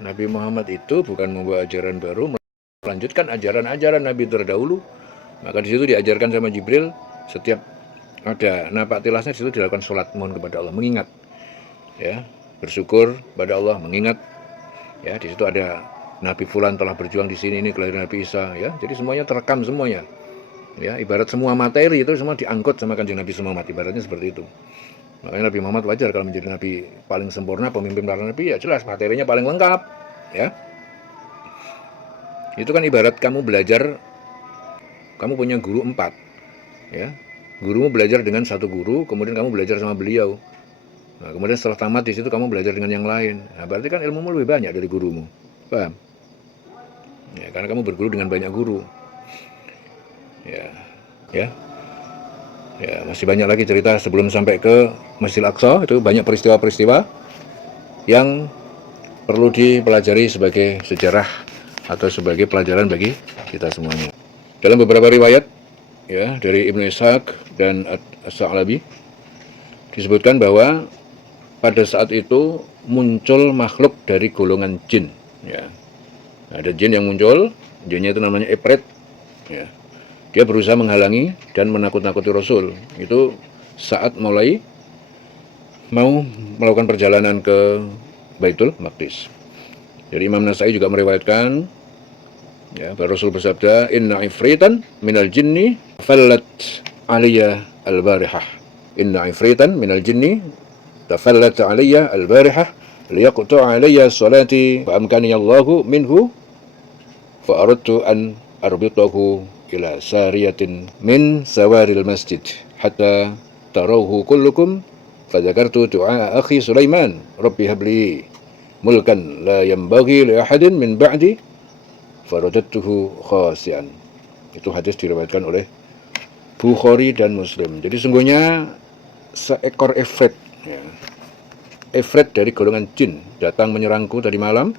Nabi Muhammad itu bukan membawa ajaran baru, melanjutkan ajaran-ajaran Nabi terdahulu. Maka di situ diajarkan sama Jibril, setiap ada napak tilasnya di situ dilakukan sholat mohon kepada Allah, mengingat, ya, bersyukur pada Allah, mengingat, ya, di situ ada Nabi Fulan telah berjuang di sini, ini kelahiran Nabi Isa, ya, jadi semuanya terekam semuanya, ya, ibarat semua materi itu semua diangkut sama kanjeng Nabi Muhammad, ibaratnya seperti itu. Makanya Nabi Muhammad wajar kalau menjadi Nabi paling sempurna, pemimpin para Nabi, ya jelas materinya paling lengkap, ya. Itu kan ibarat kamu belajar, kamu punya guru 4, ya. Gurumu belajar dengan satu guru, kemudian kamu belajar sama beliau. Nah, kemudian setelah tamat di situ kamu belajar dengan yang lain. Nah, berarti kan ilmumu lebih banyak dari gurumu. Paham? Ya, karena kamu berguru dengan banyak guru. Ya, ya. Ya, masih banyak lagi cerita sebelum sampai ke Masjidil Aqsa, itu banyak peristiwa-peristiwa yang perlu dipelajari sebagai sejarah atau sebagai pelajaran bagi kita semuanya. Dalam beberapa riwayat, ya, dari Ibnu Ishaq dan As-Sa'labi disebutkan bahwa pada saat itu muncul makhluk dari golongan jin, ya. Ada jin yang muncul, jinnya itu namanya Ifrit, ya. Dia berusaha menghalangi dan menakut-nakuti Rasul. Itu saat mulai mau melakukan perjalanan ke Baitul Maqdis. Jadi Imam Nasai juga meriwayatkan, ya, Rasul bersabda, "Inna ifritan minal jinni fallat aliyya al-barihah." Inna ifritan minal jinni tafallat aliyya al-barihah liyaqta'a alayya salati fa amkani Allahu minhu fa aradtu an arbitahu ila sariyatin min sawaril masjid hatta tarawhu kullukum fadzakartu du'a akhi Sulaiman rabbi habli mulkan la yanbaghi li ahadin min ba'di faradatuhu khasian. Itu hadis diriwayatkan oleh Bukhari dan Muslim. Jadi sungguhnya seekor ifrit, ya, ifrit dari golongan jin datang menyerangku tadi malam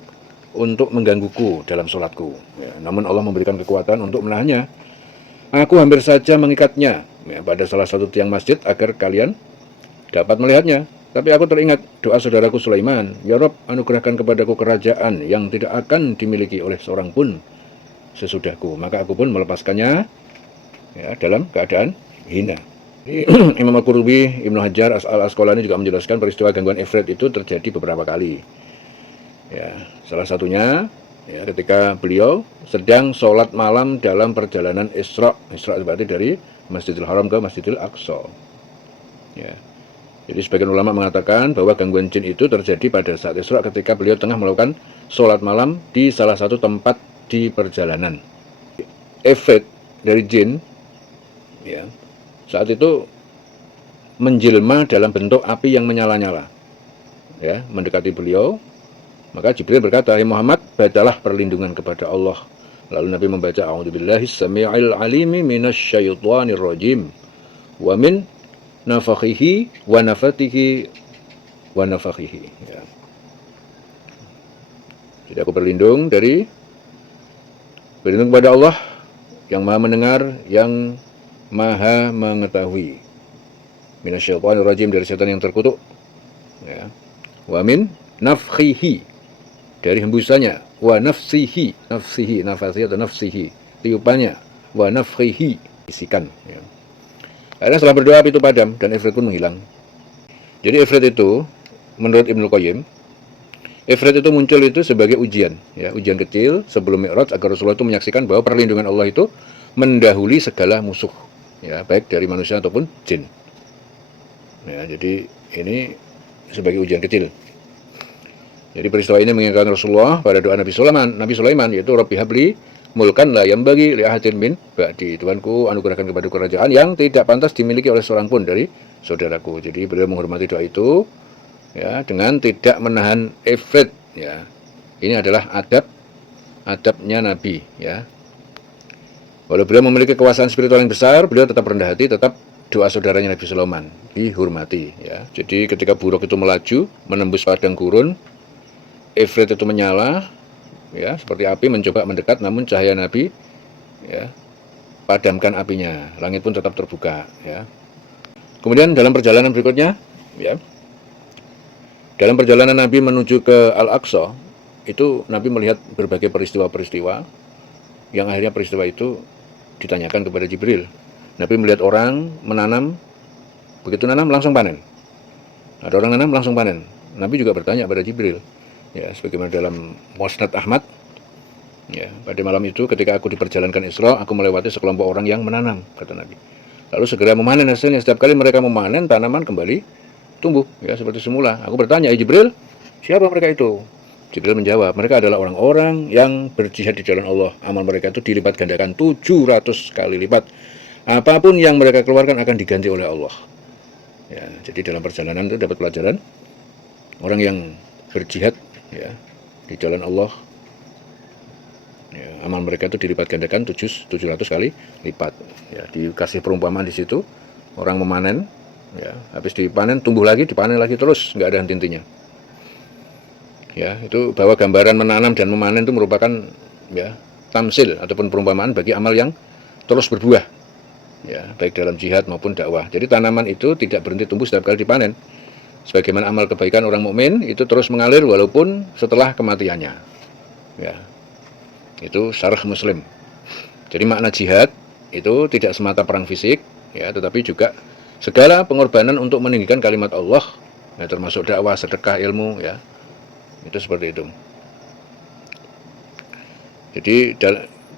untuk menggangguku dalam sholatku, ya, namun Allah memberikan kekuatan untuk menahannya. Aku hampir saja mengikatnya, ya, pada salah satu tiang masjid agar kalian dapat melihatnya. Tapi aku teringat doa saudaraku Sulaiman, ya Rob, anugerahkan kepadaku kerajaan yang tidak akan dimiliki oleh seorang pun sesudahku. Maka aku pun melepaskannya, ya, dalam keadaan hina. Imam Al-Qurtubi, Ibnu Hajar Al-Asqalani juga menjelaskan peristiwa gangguan ifrit itu terjadi beberapa kali. Ya, salah satunya, ya, ketika beliau sedang sholat malam dalam perjalanan Isra. Isra berarti dari Masjidil Haram ke Masjidil Aqsa. Ya. Jadi sebagian ulama mengatakan bahwa gangguan jin itu terjadi pada saat Isra ketika beliau tengah melakukan sholat malam di salah satu tempat di perjalanan. Efek dari jin, ya, saat itu menjelma dalam bentuk api yang menyala-nyala, ya, mendekati beliau. Maka Jibril berkata, "Hai Muhammad, bacalah perlindungan kepada Allah." Lalu Nabi membaca, "A'udzubillahis samii'il 'alimi minasyaitonir rajim wa min nafakhihi wa nafatihi wa nafakhihi." Ya. Jadi aku berlindung kepada Allah yang Maha mendengar, yang Maha mengetahui. Minasyaitonir rajim, dari setan yang terkutuk. Ya. Wa min nafkhihi, dari hembusannya, wa nafsihi, nafasihi atau nafsihi, tiupannya, wa nafkhihi, bisikan, ya. Akhirnya setelah berdoa api itu padam dan ifrit pun menghilang. Jadi ifrit itu, menurut Ibnu Qayyim, ifrit itu muncul itu sebagai ujian, ya, ujian kecil sebelum Mi'raj agar Rasulullah itu menyaksikan bahwa perlindungan Allah itu mendahului segala musuh, ya, baik dari manusia ataupun jin. Ya, jadi ini sebagai ujian kecil. Jadi peristiwa ini mengingatkan Rasulullah pada doa Nabi Sulaiman, yaitu Rabbi habli mulkan la yambagi li ahadin min ba'di. Tuhanku, anugerahkan kepada kerajaan yang tidak pantas dimiliki oleh seorang pun dari saudaraku. Jadi beliau menghormati doa itu, ya, dengan tidak menahan ifrit, ya. Ini adalah adabnya Nabi, ya. Walau beliau memiliki kekuasaan spiritual yang besar, beliau tetap rendah hati, tetap doa saudaranya Nabi Sulaiman dihormati, ya. Jadi ketika buruk itu melaju menembus padang gurun, ifrit itu menyala, ya, seperti api mencoba mendekat, namun cahaya Nabi, ya, padamkan apinya. Langit pun tetap terbuka, ya. Kemudian dalam perjalanan berikutnya, ya, dalam perjalanan Nabi menuju ke Al-Aqsa, itu Nabi melihat berbagai peristiwa-peristiwa yang akhirnya peristiwa itu ditanyakan kepada Jibril. Nabi melihat orang menanam, begitu nanam langsung panen. Ada orang nanam langsung panen. Nabi juga bertanya pada Jibril, ya, sebagaimana dalam Musnad Ahmad, ya, pada malam itu ketika aku diperjalankan Isra, aku melewati sekelompok orang yang menanam, kata Nabi. Lalu segera memanen hasilnya. Setiap kali mereka memanen, tanaman kembali tumbuh, ya, seperti semula. Aku bertanya, Jibril, siapa mereka itu? Jibril menjawab, mereka adalah orang-orang yang berjihad di jalan Allah. Amal mereka itu dilipat gandakan 700 kali lipat. Apapun yang mereka keluarkan akan diganti oleh Allah. Ya, jadi dalam perjalanan itu dapat pelajaran, orang yang berjihad, ya, di jalan Allah, ya, amal mereka itu dilipat gandakan 700 kali lipat. Ya, dikasih perumpamaan di situ, orang memanen, ya, habis dipanen tumbuh lagi, dipanen lagi terus, nggak ada henti-hentinya. Ya, itu bahwa gambaran menanam dan memanen itu merupakan, ya, tamsil ataupun perumpamaan bagi amal yang terus berbuah, ya, baik dalam jihad maupun dakwah. Jadi tanaman itu tidak berhenti tumbuh setiap kali dipanen. Sebagaimana amal kebaikan orang mukmin itu terus mengalir walaupun setelah kematiannya. Ya, itu syarah Muslim. Jadi makna jihad itu tidak semata perang fisik, ya, tetapi juga segala pengorbanan untuk meninggikan kalimat Allah, ya, termasuk dakwah, sedekah, ilmu, ya. Itu seperti itu. Jadi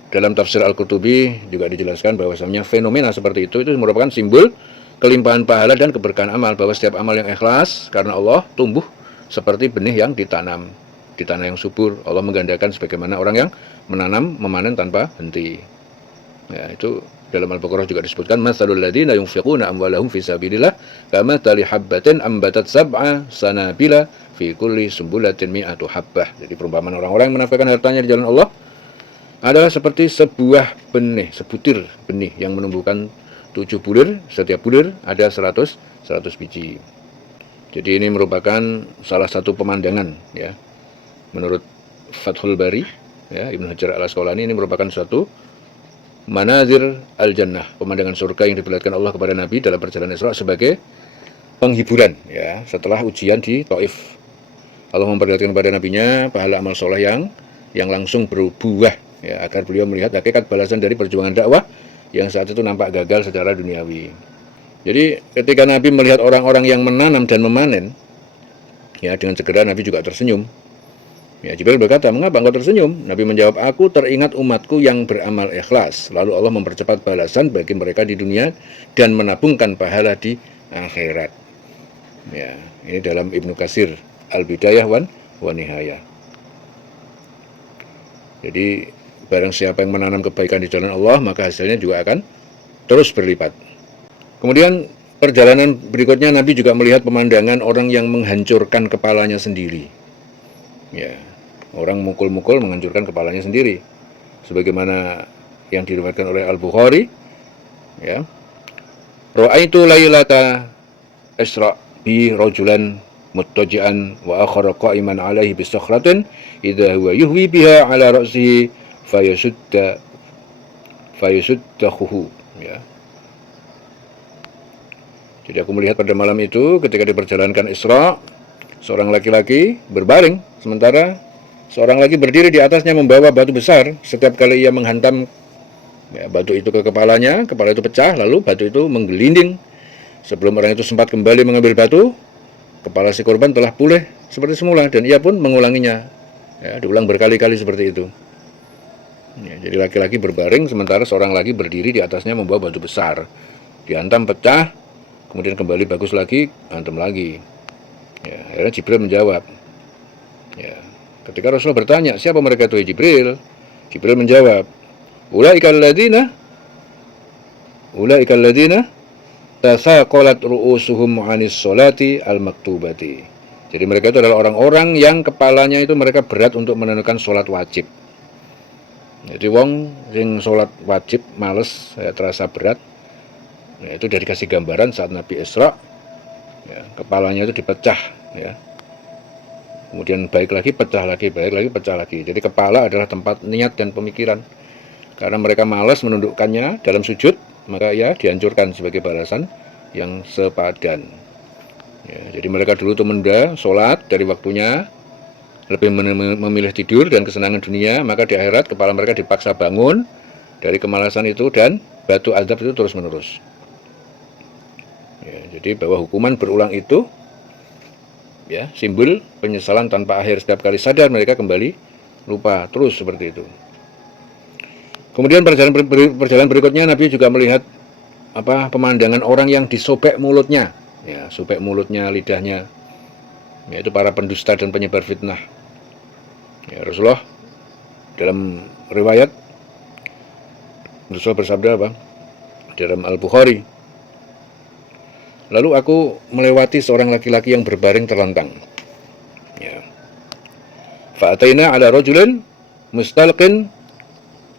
dalam tafsir Al-Qurtubi juga dijelaskan bahwasanya fenomena seperti itu merupakan simbol kelimpahan pahala dan keberkahan amal, bahwa setiap amal yang ikhlas karena Allah tumbuh seperti benih yang ditanam di tanah yang subur. Allah menggandakan sebagaimana orang yang menanam, memanen tanpa henti. Ya, itu dalam Al-Baqarah juga disebutkan, matsalul ladzina yunfiquna amwalahum fi sabilillah kamatsali habbatin ambatat sab'a sanabila fi kulli sumbulatin mi'atu habbah. Jadi perumpamaan orang-orang yang menafkahkan hartanya di jalan Allah adalah seperti sebuah benih, sebutir benih yang menumbuhkan 7 bulir, setiap bulir ada 100 biji. Jadi ini merupakan salah satu pemandangan, ya. Menurut Fathul Bari, ya, Ibnu Hajar Al-Asqalani, ini merupakan suatu manazir al-jannah, pemandangan surga yang diperlihatkan Allah kepada Nabi dalam perjalanan Isra sebagai penghiburan, ya, setelah ujian di Taif. Allah memperlihatkan kepada nabinya pahala amal soleh yang langsung berbuah, ya, agar beliau melihat hakikat balasan dari perjuangan dakwah yang saat itu nampak gagal secara duniawi. Jadi ketika Nabi melihat orang-orang yang menanam dan memanen, ya, dengan segera Nabi juga tersenyum. Ya, Jibril berkata, mengapa engkau tersenyum? Nabi menjawab, aku teringat umatku yang beramal ikhlas, lalu Allah mempercepat balasan bagi mereka di dunia dan menabungkan pahala di akhirat. Ya, ini dalam Ibnu Katsir Al-Bidayah wan Nihayah. Jadi barang siapa yang menanam kebaikan di jalan Allah, maka hasilnya juga akan terus berlipat. Kemudian perjalanan berikutnya Nabi juga melihat pemandangan orang yang menghancurkan kepalanya sendiri. Ya, orang mukul-mukul menghancurkan kepalanya sendiri. Sebagaimana yang diriwayatkan oleh Al-Bukhari, ya. Ra'aitu lailata Isra bi rajulan muttaji'an wa akhara qa'iman 'alaihi bi sakhratin idza huwa yuhwi biha 'ala ra'sihi fayasuddahu, ya. Jadi aku melihat pada malam itu ketika diperjalankan Isra, seorang laki-laki berbaring sementara seorang lagi berdiri di atasnya membawa batu besar. Setiap kali ia menghantam, ya, batu itu ke kepalanya, kepala itu pecah, lalu batu itu menggelinding. Sebelum orang itu sempat kembali mengambil batu, kepala si korban telah pulih seperti semula dan ia pun mengulanginya, ya, diulang berkali-kali seperti itu. Ya, jadi laki-laki berbaring sementara seorang lagi berdiri di atasnya membawa batu besar. Dihantam pecah, kemudian kembali bagus lagi, hantam lagi. Ya, akhirnya Jibril menjawab. Ya, ketika Rasulullah bertanya, siapa mereka itu, Jibril? Jibril menjawab, ulaikal ladina tasaqalat ru'usuhum 'anis sholati al-maktubati. Jadi mereka itu adalah orang-orang yang kepalanya itu mereka berat untuk menunaikan sholat wajib. Jadi wong yang sholat wajib males, ya, terasa berat. Ya, itu dari kasih gambaran saat Nabi Isra, ya, kepalanya itu dipecah, ya. Kemudian baik lagi, pecah lagi, baik lagi, pecah lagi. Jadi kepala adalah tempat niat dan pemikiran. Karena mereka malas menundukkannya dalam sujud, maka ya dihancurkan sebagai balasan yang sepadan. Ya, jadi mereka dulu itu menunda sholat dari waktunya lebih memilih tidur dan kesenangan dunia, maka di akhirat kepala mereka dipaksa bangun dari kemalasan itu dan batu azab itu terus menerus. Ya, jadi bahwa hukuman berulang itu ya simbol penyesalan tanpa akhir. Setiap kali sadar mereka kembali lupa terus seperti itu. Kemudian perjalanan berikutnya Nabi juga melihat pemandangan orang yang disobek mulutnya, ya, sobek mulutnya, lidahnya, yaitu para pendusta dan penyebar fitnah. Ya, Rasulullah dalam riwayat Rasulullah bersabda dalam Al-Bukhari, lalu aku melewati seorang laki-laki yang berbaring terlentang. Ya. Fa'ataina ala rajulin mustalqin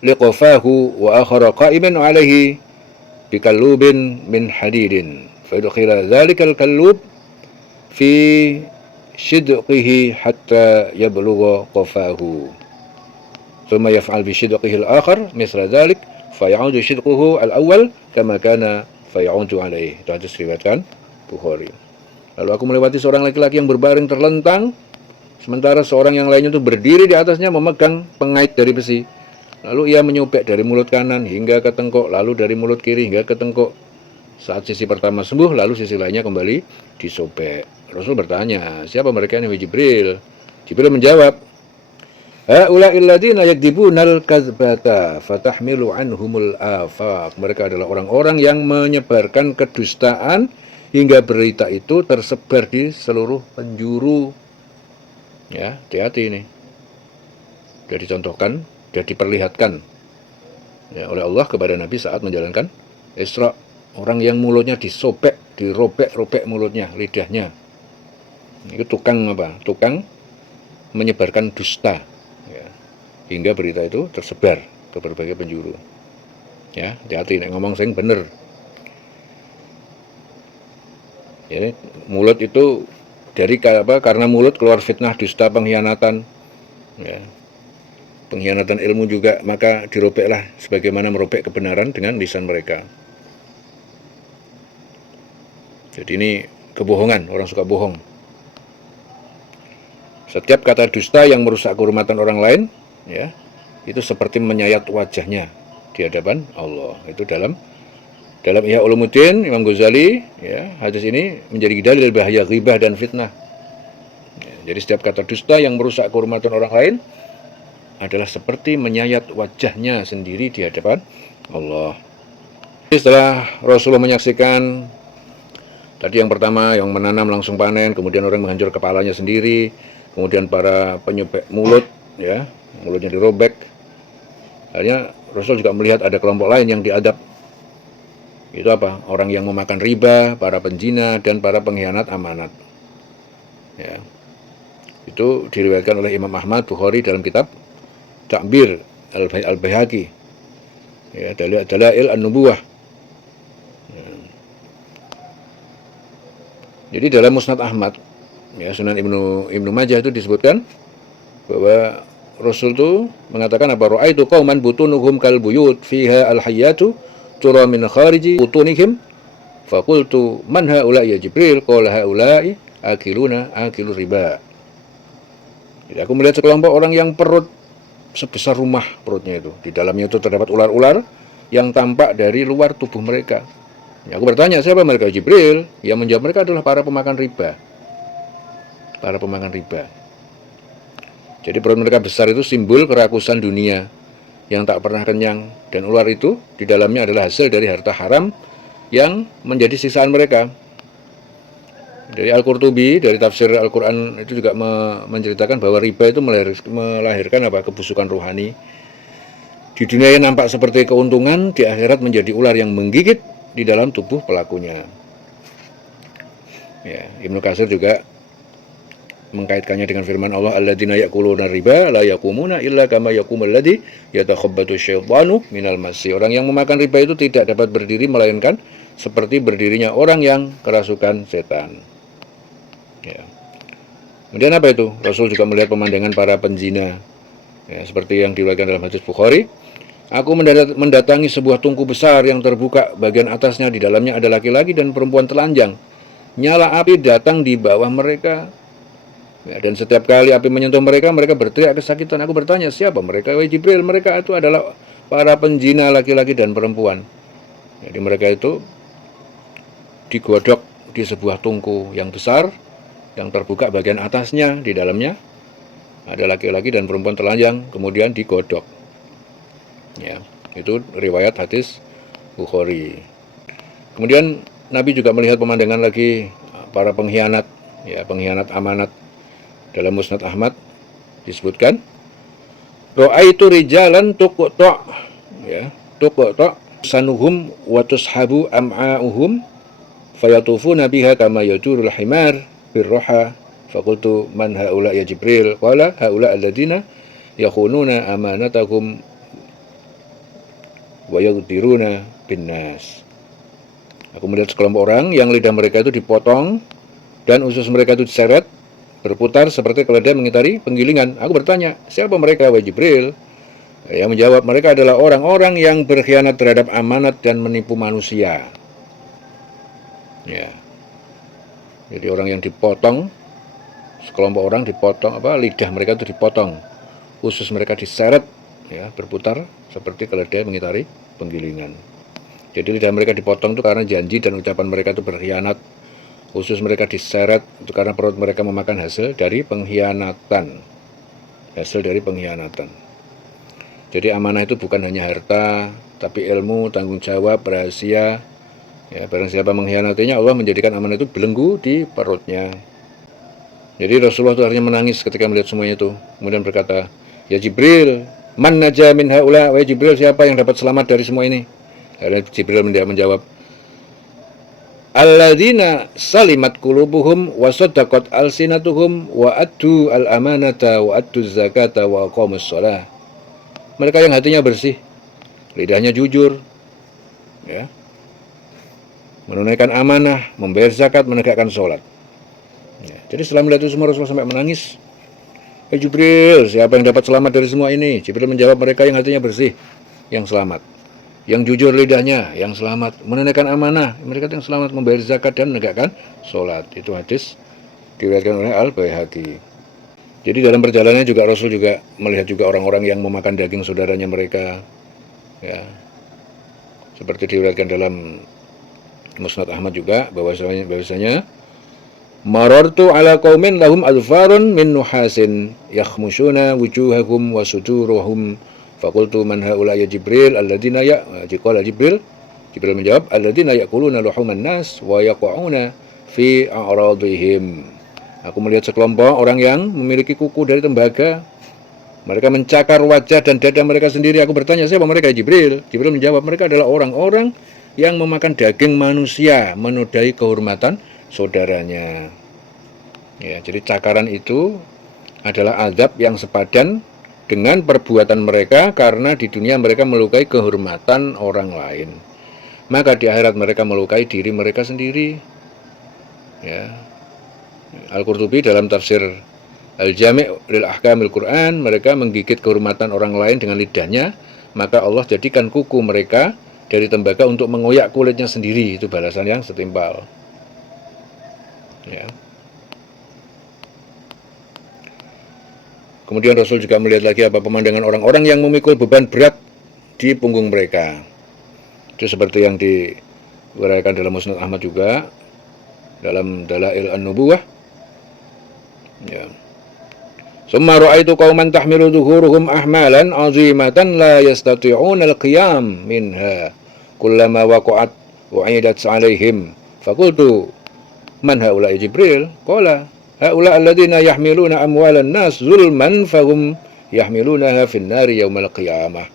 liqafahu wa akhara qa'iman alaihi bikallubin min hadidin. Fadkhila dzalikal kallub fi shidqihi hatta yablugha qafahu. Thumma yaf'al bi shidqihi al-akhar misla dzalik fayaudu shidquhu al-awwal kama kana fayaudu alaihi. Itu hadis riwayatkan Bukhari. Lalu aku melewati seorang laki-laki yang berbaring terlentang, sementara seorang yang lainnya itu berdiri di atasnya memegang pengait dari besi. Lalu ia menyobek dari mulut kanan hingga ke tengkuk, lalu dari mulut kiri hingga ke tengkuk. Saat sisi pertama sembuh, lalu sisi lainnya kembali disobek. Rasul bertanya, siapa mereka ini? Jibril. Jibril menjawab, haula'il ladzina yakdzibunal kadzbata fatahmilu anhumul afaq. Mereka adalah orang-orang yang menyebarkan kedustaan hingga berita itu tersebar di seluruh penjuru. Ya, hati-hati ini. Sudah dicontohkan, sudah diperlihatkan ya, oleh Allah kepada Nabi saat menjalankan Isra. Orang yang mulutnya disobek, dirobek-robek mulutnya, lidahnya. Itu tukang Tukang menyebarkan dusta. Ya. Hingga berita itu tersebar ke berbagai penjuru. Ya, hati-hati nek ngomong sing bener. Ya, mulut itu karena mulut keluar fitnah, dusta, pengkhianatan. Ya. Pengkhianatan ilmu juga, maka dirobeklah sebagaimana merobek kebenaran dengan lisan mereka. Jadi ini kebohongan, orang suka bohong. Setiap kata dusta yang merusak kehormatan orang lain, ya, itu seperti menyayat wajahnya di hadapan Allah. Itu dalam Ihya Ulumuddin Imam Ghazali, ya, hadis ini menjadi dalil bahaya ghibah dan fitnah. Ya, jadi setiap kata dusta yang merusak kehormatan orang lain adalah seperti menyayat wajahnya sendiri di hadapan Allah. Setelah Rasulullah menyaksikan tadi yang pertama, yang menanam langsung panen, kemudian orang menghancur kepalanya sendiri, kemudian para penyobek mulut, ya, mulutnya dirobek. Akhirnya Rasul juga melihat ada kelompok lain yang diadab. Itu orang yang memakan riba, para penjina, dan para pengkhianat amanat. Ya. Itu diriwayatkan oleh Imam Ahmad, Bukhari dalam kitab Ta'bir Al-Baihaqi, ya, Dalail An-Nubuwah. Ya. Jadi dalam Musnad Ahmad, ya, Sunan Ibnu Majah itu disebutkan bahwa Rasul itu mengatakan ra'aitu qauman butunuhum kal buyut fiha al-hayyatu tura min khariji butunihim faqultu man haula'i ya Jibril qala haula'i akilu riba. Jadi aku melihat sekelompok orang yang perut sebesar rumah perutnya itu. Di dalamnya itu terdapat ular-ular yang tampak dari luar tubuh mereka. Ya, aku bertanya, siapa mereka? Jibril. Yang menjawab, mereka adalah para pemakan riba. Para pemakan riba. Jadi perut mereka besar itu simbol kerakusan dunia yang tak pernah kenyang. Dan ular itu di dalamnya adalah hasil dari harta haram yang menjadi siksaan mereka. Dari Al-Qurtubi, dari tafsir Al-Quran itu juga menceritakan bahwa riba itu melahirkan kebusukan rohani. Di dunia yang nampak seperti keuntungan, di akhirat menjadi ular yang menggigit di dalam tubuh pelakunya. Ya, Ibnu Katsir juga mengkaitkannya dengan firman Allah, alladzina ya'kuluna riba la yaqumuna illa kama yaqumul ladzi yatakhabbatu syaitanu minal masi. Orang yang memakan riba itu tidak dapat berdiri melainkan seperti berdirinya orang yang kerasukan setan. Ya. Kemudian apa itu? Rasul juga melihat pemandangan para penzina, ya, seperti yang diriwayatkan dalam hadis Bukhari. Aku mendatangi sebuah tungku besar yang terbuka, bagian atasnya di dalamnya ada laki-laki dan perempuan telanjang. Nyala api datang di bawah mereka. Ya, dan setiap kali api menyentuh mereka, mereka berteriak kesakitan. Aku bertanya, siapa mereka? Wahai Jibril, mereka itu adalah para penjina laki-laki dan perempuan. Jadi mereka itu digodok di sebuah tungku yang besar, yang terbuka bagian atasnya, di dalamnya ada laki-laki dan perempuan telanjang, kemudian digodok. Ya, itu riwayat hadis Bukhari. Kemudian Nabi juga melihat pemandangan lagi para pengkhianat, ya, pengkhianat amanat. Dalam Musnad Ahmad disebutkan, Ra'aitu rijalan tuqta', ya, tuqta' sanuhum wa tushabu am'a'uhum fayatufuna biha kama yajurul himar birroha. Faqultu man haula ya Jibril? Qala haula alladziina yakhununa amanatahum wa yaghdiruna binnas. Aku melihat sekelompok orang yang lidah mereka itu dipotong dan usus mereka itu diseret berputar seperti keledai mengitari penggilingan. Aku bertanya, siapa mereka, wahai Jibril? Yang menjawab, mereka adalah orang-orang yang berkhianat terhadap amanat dan menipu manusia. Ya. Jadi orang yang dipotong, sekelompok orang dipotong, lidah mereka itu dipotong, usus mereka diseret, ya, berputar seperti keledai mengitari penggilingan. Jadi lidah mereka dipotong itu karena janji dan ucapan mereka itu berkhianat. Usus mereka diseret itu karena perut mereka memakan hasil dari pengkhianatan. Hasil dari pengkhianatan. Jadi amanah itu bukan hanya harta, tapi ilmu, tanggung jawab, rahasia. Ya, barang siapa mengkhianatinya, Allah menjadikan amanah itu belenggu di perutnya. Jadi Rasulullah itu akhirnya menangis ketika melihat semuanya itu. Kemudian berkata, ya Jibril, man naja min haula, wahai Jibril, siapa yang dapat selamat dari semua ini? Akhirnya Jibril menjawab, alladzina salimat qulubuhum wa saddaqat alsinatuhum wa addu al-amanata wa addu zakata wa aqamus shalah. Mereka yang hatinya bersih, lidahnya jujur, ya, menunaikan amanah, membayar zakat, menegakkan sholat. Ya, jadi setelah melihat itu semua, Rasulullah sampai menangis. Jibril, siapa yang dapat selamat dari semua ini? Jibril menjawab, mereka yang hatinya bersih, yang selamat. Yang jujur lidahnya, yang selamat. Menunaikan amanah, mereka yang selamat, membayar zakat dan menegakkan sholat. Itu hadis diriwayatkan oleh Al-Baihaqi. Jadi dalam perjalanannya juga Rasul juga melihat juga orang-orang yang memakan daging saudaranya mereka, ya, seperti diriwayatkan dalam Musnad Ahmad juga bahwasanya marartu ala qaumin lahum adfarun min nuhasin yakhmushuna wujuhahum wa suduruhum faqultu man haula ya Jibril alladzina qala Jibril menjawab alladzina yaquluna luhuman nas wa yaqauna fi a'radihim. Aku melihat sekelompok orang yang memiliki kuku dari tembaga. Mereka mencakar wajah dan dada mereka sendiri. Aku bertanya, siapa mereka, Jibril? Jibril menjawab, mereka adalah orang-orang yang memakan daging manusia, menodai kehormatan saudaranya. Ya, jadi cakaran itu adalah azab yang sepadan dengan perbuatan mereka karena di dunia mereka melukai kehormatan orang lain. Maka di akhirat mereka melukai diri mereka sendiri. Ya. Al-Qurtubi dalam tafsir Al-Jami' lil Ahkamil Quran, mereka menggigit kehormatan orang lain dengan lidahnya, maka Allah jadikan kuku mereka dari tembaga untuk mengoyak kulitnya sendiri. Itu balasan yang setimpal. Ya. Kemudian Rasul juga melihat lagi pemandangan orang-orang yang memikul beban berat di punggung mereka. Itu seperti yang diuraikan dalam Musnad Ahmad juga, dalam Dalail An-Nubuwah. Ya. Summa ra'aitu qauman tahmilu dhuhuruhum ahmalan 'azimatan la yastati'una al-qiyam minha kullama waqa'at u'idat 'alaihim faqultu man haula Jibril? Qala haula alladziina yahmiluna amwalan nas zulman fahum yahmilunaha fin nari yaumal qiyamah.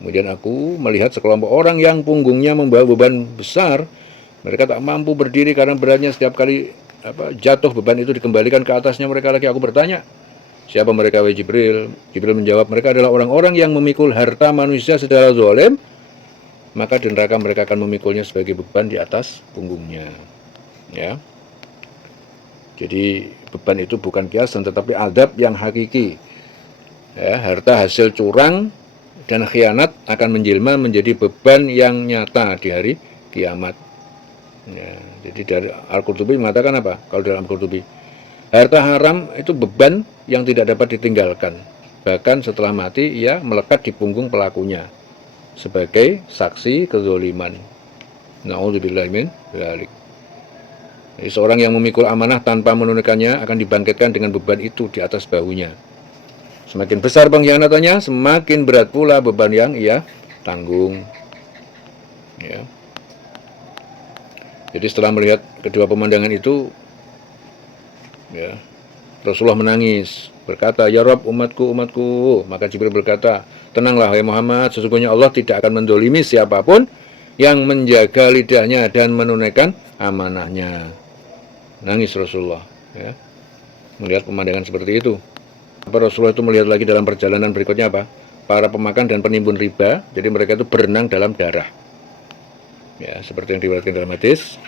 Kemudian aku melihat sekelompok orang yang punggungnya membawa beban besar. Mereka tak mampu berdiri karena beratnya, setiap kali jatuh beban itu dikembalikan ke atasnya mereka lagi. Aku bertanya, siapa mereka, wahai Jibril? Jibril menjawab, mereka adalah orang-orang yang memikul harta manusia secara zalim, maka di neraka mereka akan memikulnya sebagai beban di atas punggungnya. Ya. Jadi beban itu bukan kiasan tetapi azab yang hakiki. Ya, harta hasil curang dan khianat akan menjelma menjadi beban yang nyata di hari kiamat. Ya, jadi dari Al-Qurtubi mengatakan apa? Kalau dalam Al-Qurtubi, Harta haram itu beban yang tidak dapat ditinggalkan. Bahkan setelah mati ia melekat di punggung pelakunya sebagai saksi kezoliman. Na'udzubillah min dzalik. Jadi seorang yang memikul amanah tanpa menunaikannya akan dibangkitkan dengan beban itu di atas bahunya. Semakin besar pengkhianatannya, semakin berat pula beban yang ia tanggung. Ya. Jadi setelah melihat kedua pemandangan itu, ya, Rasulullah menangis, berkata, "Ya Rabb, umatku, umatku." Maka Jibril berkata, "Tenanglah, wahai Muhammad, sesungguhnya Allah tidak akan mendolimi siapapun yang menjaga lidahnya dan menunaikan amanahnya." Nangis Rasulullah, ya, melihat pemandangan seperti itu. Apa Rasulullah itu melihat lagi dalam perjalanan berikutnya apa? Para pemakan dan penimbun riba, jadi mereka itu berenang dalam darah. Ya, seperti yang diriwayatkan dalam hadis.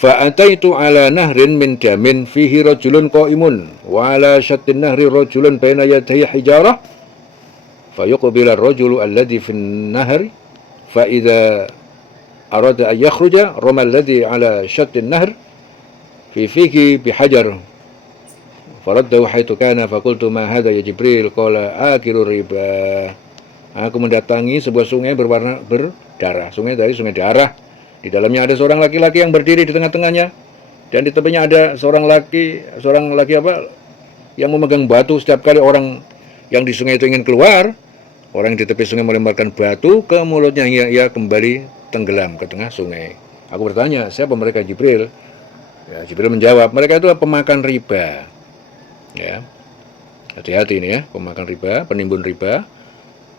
Fa'ataitu ala nahrin min damin fihi rajulun qa'imun wa ala syattin nahri rajulun baina yadayhi hijarah fayuqbila ar-rajulu alladhi fin nahri fa idza arada an yakhruja rama alladhi ala syattin nahr fi fihi bihajar faraddahu haitsu kana faqultu ma hadha ya Jibril qala akilu riba. Aku mendatangi sebuah sungai berwarna berdarah, sungai darah. Di dalamnya ada seorang laki-laki yang berdiri di tengah-tengahnya, dan di tepinya ada seorang laki apa yang memegang batu. Setiap kali orang yang di sungai itu ingin keluar, orang yang di tepi sungai melemparkan batu ke mulutnya hingga ia kembali tenggelam ke tengah sungai. Aku bertanya, siapa mereka? Jibril. Ya, Jibril menjawab, mereka itu pemakan riba. Ya, hati-hati ini ya, pemakan riba, penimbun riba.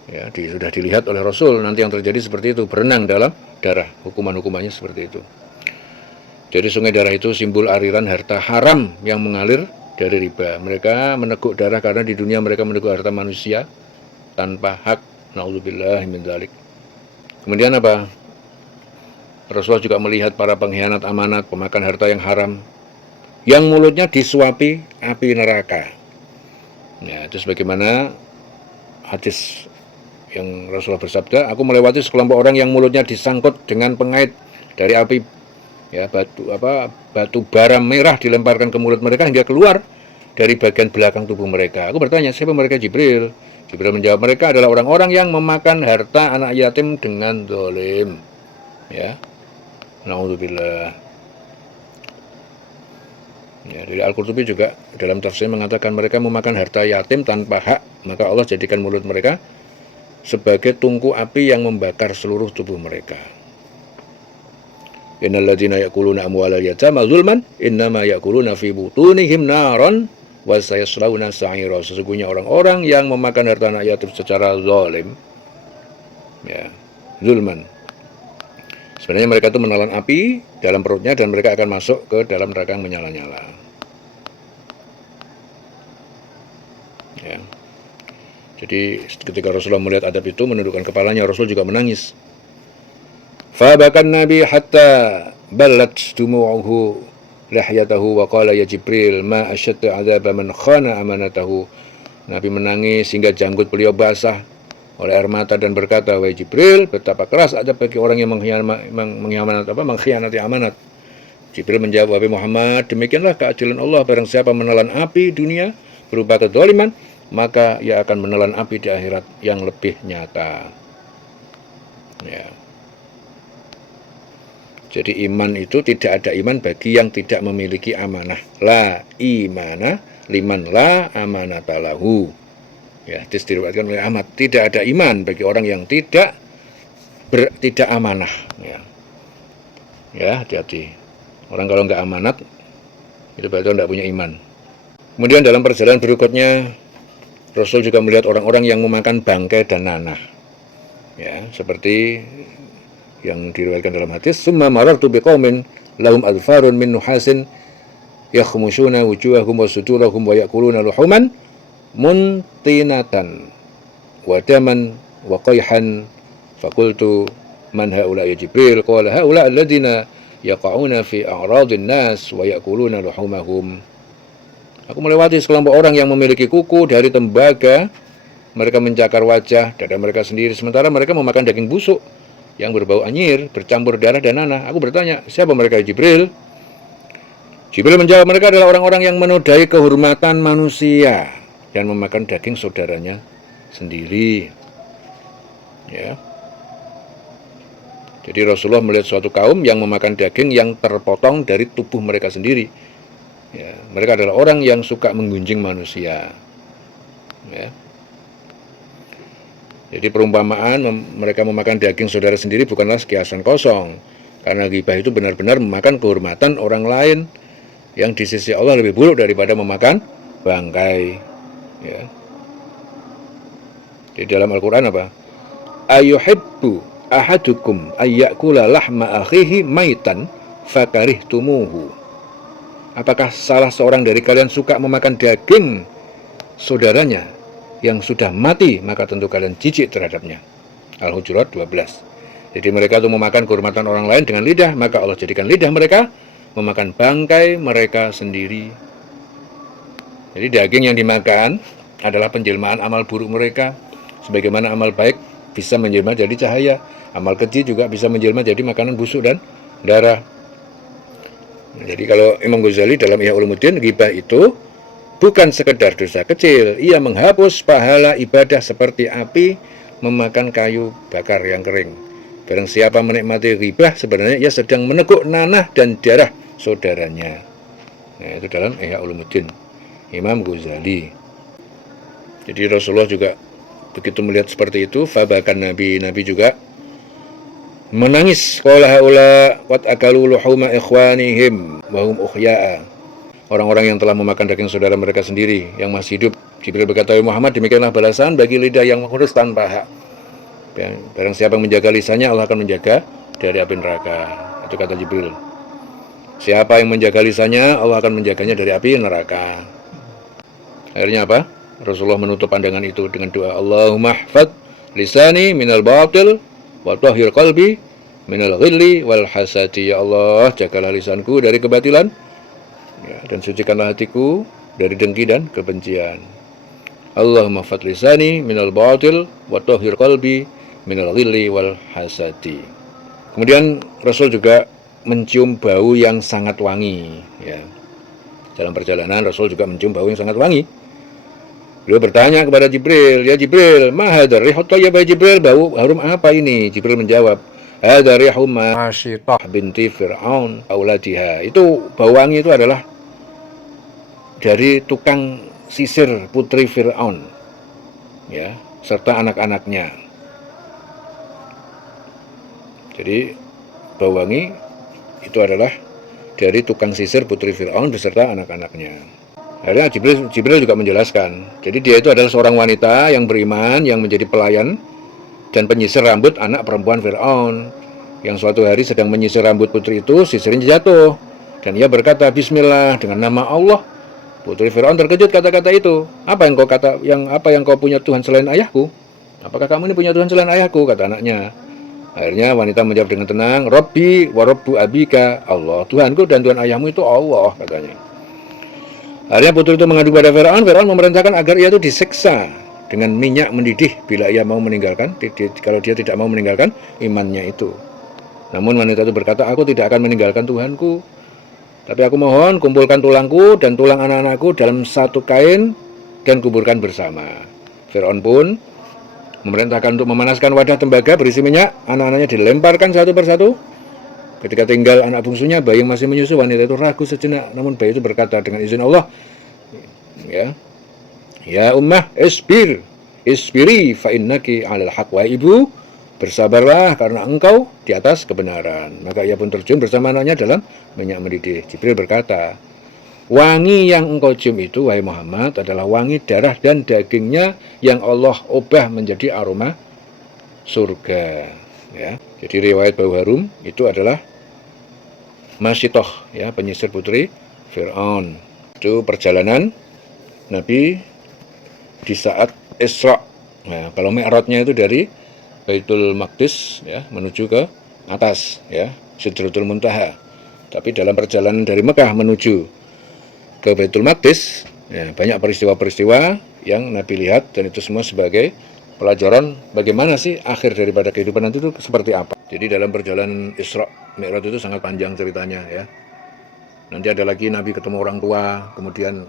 Ya, sudah dilihat oleh Rasul, nanti yang terjadi seperti itu, berenang dalam darah, hukuman-hukumannya seperti itu. Jadi sungai darah itu simbol aliran harta haram yang mengalir dari riba. Mereka meneguk darah karena di dunia mereka meneguk harta manusia tanpa hak. Na'udzubillah min dzalik. Kemudian apa? Rasulullah juga melihat para pengkhianat amanat, pemakan harta yang haram, yang mulutnya disuapi api neraka. Ya, itu sebagaimana hadis yang Rasulullah bersabda, aku melewati sekelompok orang yang mulutnya disangkut dengan pengait dari api, ya, batu bara merah dilemparkan ke mulut mereka hingga keluar dari bagian belakang tubuh mereka. Aku bertanya, siapa mereka? Jibril. Jibril menjawab, mereka adalah orang-orang yang memakan harta anak yatim dengan zalim. Ya, naudzubillah. Ya, dari Al-Qurtubi juga dalam tafsir mengatakan mereka memakan harta yatim tanpa hak, maka Allah jadikan mulut mereka sebagai tungku api yang membakar seluruh tubuh mereka. Innal ladzina ya'kuluna amwalal yatama zulman innama ya'kuluna fi butunihim naran wa sayaslawna sa'ira. Sesungguhnya orang-orang yang memakan harta anak yatim secara zalim, ya, zulman, sebenarnya mereka itu menelan api dalam perutnya dan mereka akan masuk ke dalam neraka yang menyala-nyala. Ya. Jadi ketika Rasulullah melihat adab itu, menundukkan kepalanya, Rasul juga menangis. Fabakan Nabi hatta ballat dumu'uhu lihyatahu wa qala ya Jibril ma asyaddu adzaba man khana amanatahu. Nabi menangis hingga janggut beliau basah oleh air mata dan berkata, wahai Jibril, betapa keras adab bagi orang yang mengkhianati amanat. Jibril menjawab, wahai Muhammad, demikianlah keadilan Allah, barang siapa menelan api dunia berupa kezaliman, maka ia akan menelan api di akhirat yang lebih nyata. Ya. Jadi iman itu tidak ada iman bagi yang tidak memiliki amanah. La imana liman la amanata lahu. Ya, diriwayatkan oleh Ahmad, tidak ada iman bagi orang yang tidak amanah. Ya, ya, hati-hati. Orang kalau nggak amanat, itu berarti tidak punya iman. Kemudian dalam perjalanan berikutnya, Rasul juga melihat orang-orang yang memakan bangkai dan nanah. Ya, seperti yang diriwayatkan dalam hadis, "Summa marartu biqaumin lahum adfarun min nuhasin yakhmushuna wujuhahum wa sudurahum wa ya'kuluna luhuman muntinatan wa daman wa qayhan faqultu man haula ya Jibril qala haula alladziina yaqa'una fi a'radin nas wa ya'kuluna luhumahum." Aku melewati sekelompok orang yang memiliki kuku dari tembaga. Mereka mencakar wajah, dada mereka sendiri, sementara mereka memakan daging busuk yang berbau anyir, bercampur darah dan nanah. Aku bertanya, siapa mereka? Jibril. Jibril menjawab, mereka adalah orang-orang yang menodai kehormatan manusia dan memakan daging saudaranya sendiri. Ya. Jadi Rasulullah melihat suatu kaum yang memakan daging yang terpotong dari tubuh mereka sendiri. Ya, mereka adalah orang yang suka menggunjing manusia. Ya. Jadi perumpamaan mereka memakan daging saudara sendiri bukanlah kiasan kosong. Karena ghibah itu benar-benar memakan kehormatan orang lain yang di sisi Allah lebih buruk daripada memakan bangkai. Ya. Di dalam Al-Quran apa? Ayuhibbu ahadukum ayyakula lahma akhihi maitan fakarihtumuhu. Apakah salah seorang dari kalian suka memakan daging saudaranya yang sudah mati, maka tentu kalian jijik terhadapnya. Al-Hujurat 12. Jadi mereka itu memakan kehormatan orang lain dengan lidah, maka Allah jadikan lidah mereka memakan bangkai mereka sendiri. Jadi daging yang dimakan adalah penjelmaan amal buruk mereka. Sebagaimana amal baik bisa menjelma jadi cahaya, amal keji juga bisa menjelma jadi makanan busuk dan darah. Jadi kalau Imam Ghazali dalam Ihya Ulumuddin, ghibah itu bukan sekedar dosa kecil, ia menghapus pahala ibadah seperti api memakan kayu bakar yang kering. Barang siapa menikmati ghibah, sebenarnya ia sedang meneguk nanah dan darah saudaranya. Nah, itu dalam Ihya Ulumuddin Imam Ghazali. Jadi Rasulullah juga begitu melihat seperti itu, fabakan Nabi juga menangis. Qala haula wat akalu luhuma ikhwanihim wa hum ukhya'a. Orang-orang yang telah memakan daging saudara mereka sendiri yang masih hidup. Jibril berkata, Muhammad, demikianlah balasan bagi lidah yang mengurus tanpa hak. Barang siapa yang menjaga lisannya, Allah akan menjaga dari api neraka. Itu kata Jibril. Siapa yang menjaga lisannya, Allah akan menjaganya dari api neraka. Akhirnya apa? Rasulullah menutup pandangan itu dengan doa, Allahumma hfad lisani minal batil wa tahhir qalbi minal ghilli wal hasadi. Ya Allah, jagalah lisanku dari kebatilan, ya, dan sucikanlah hatiku dari dengki dan kebencian. Allahumma hfad lisani minal batil wa tahhir qalbi minal ghilli wal hasadi. Kemudian Rasul juga mencium bau yang sangat wangi, ya. Dalam perjalanan Rasul juga mencium bau yang sangat wangi. Beliau bertanya kepada Jibril, ya Jibril, ma hadar rihut thayyib, ya Jibril, bau harum apa ini? Jibril menjawab, hadar rihum Masyitah binti Fir'aun auladiha. Itu bau wangi itu adalah dari tukang sisir putri Fir'aun, ya, serta anak-anaknya. Jadi bau wangi itu adalah dari tukang sisir putri Fir'aun beserta anak-anaknya. Akhirnya Jibril juga menjelaskan. Jadi dia itu adalah seorang wanita yang beriman, yang menjadi pelayan dan penyisir rambut anak perempuan Fir'aun. Yang suatu hari sedang menyisir rambut putri itu, sisirnya jatuh. Dan ia berkata, Bismillah, dengan nama Allah. Putri Fir'aun terkejut kata-kata itu. Apa yang kau punya Tuhan selain ayahku? Apakah kamu ini punya Tuhan selain ayahku? Kata anaknya. Akhirnya wanita menjawab dengan tenang, Rabbi wa Rabbu abika, Allah. Tuhanku dan Tuhan ayahmu itu Allah, katanya. Akhirnya putri itu mengadu pada Fir'aun. Fir'aun memerintahkan agar ia itu disiksa dengan minyak mendidih bila ia mau meninggalkan, kalau dia tidak mau meninggalkan imannya itu. Namun wanita itu berkata, aku tidak akan meninggalkan Tuhanku, tapi aku mohon kumpulkan tulangku dan tulang anak-anakku dalam satu kain dan kuburkan bersama. Fir'aun pun memerintahkan untuk memanaskan wadah tembaga berisi minyak. Anak-anaknya dilemparkan satu persatu. Ketika tinggal anak bungsunya, bayi yang masih menyusu, wanita itu ragu sejenak. Namun bayi itu berkata dengan izin Allah, ya ummah isbiri fa innaki 'alal haq. Wa ibu, bersabarlah karena engkau di atas kebenaran. Maka ia pun terjun bersama anaknya dalam minyak mendidih. Jibril berkata, wangi yang engkau cium itu, wahai Muhammad, adalah wangi darah dan dagingnya yang Allah ubah menjadi aroma surga. Ya, jadi riwayat bau harum itu adalah Masyitah, ya, penyisir putri Fir'aun. Itu perjalanan Nabi di saat Isra. Nah, kalau Mi'rajnya itu dari Baitul Maqdis, ya, menuju ke atas, ya, Sidratul Muntaha. Tapi dalam perjalanan dari Mekah menuju ke Baitul Maqdis, ya, banyak peristiwa-peristiwa yang Nabi lihat, dan itu semua sebagai pelajaran bagaimana sih akhir daripada kehidupan nanti itu seperti apa. Jadi dalam perjalanan Isra Mi'raj itu sangat panjang ceritanya, ya. Nanti ada lagi Nabi ketemu orang tua, kemudian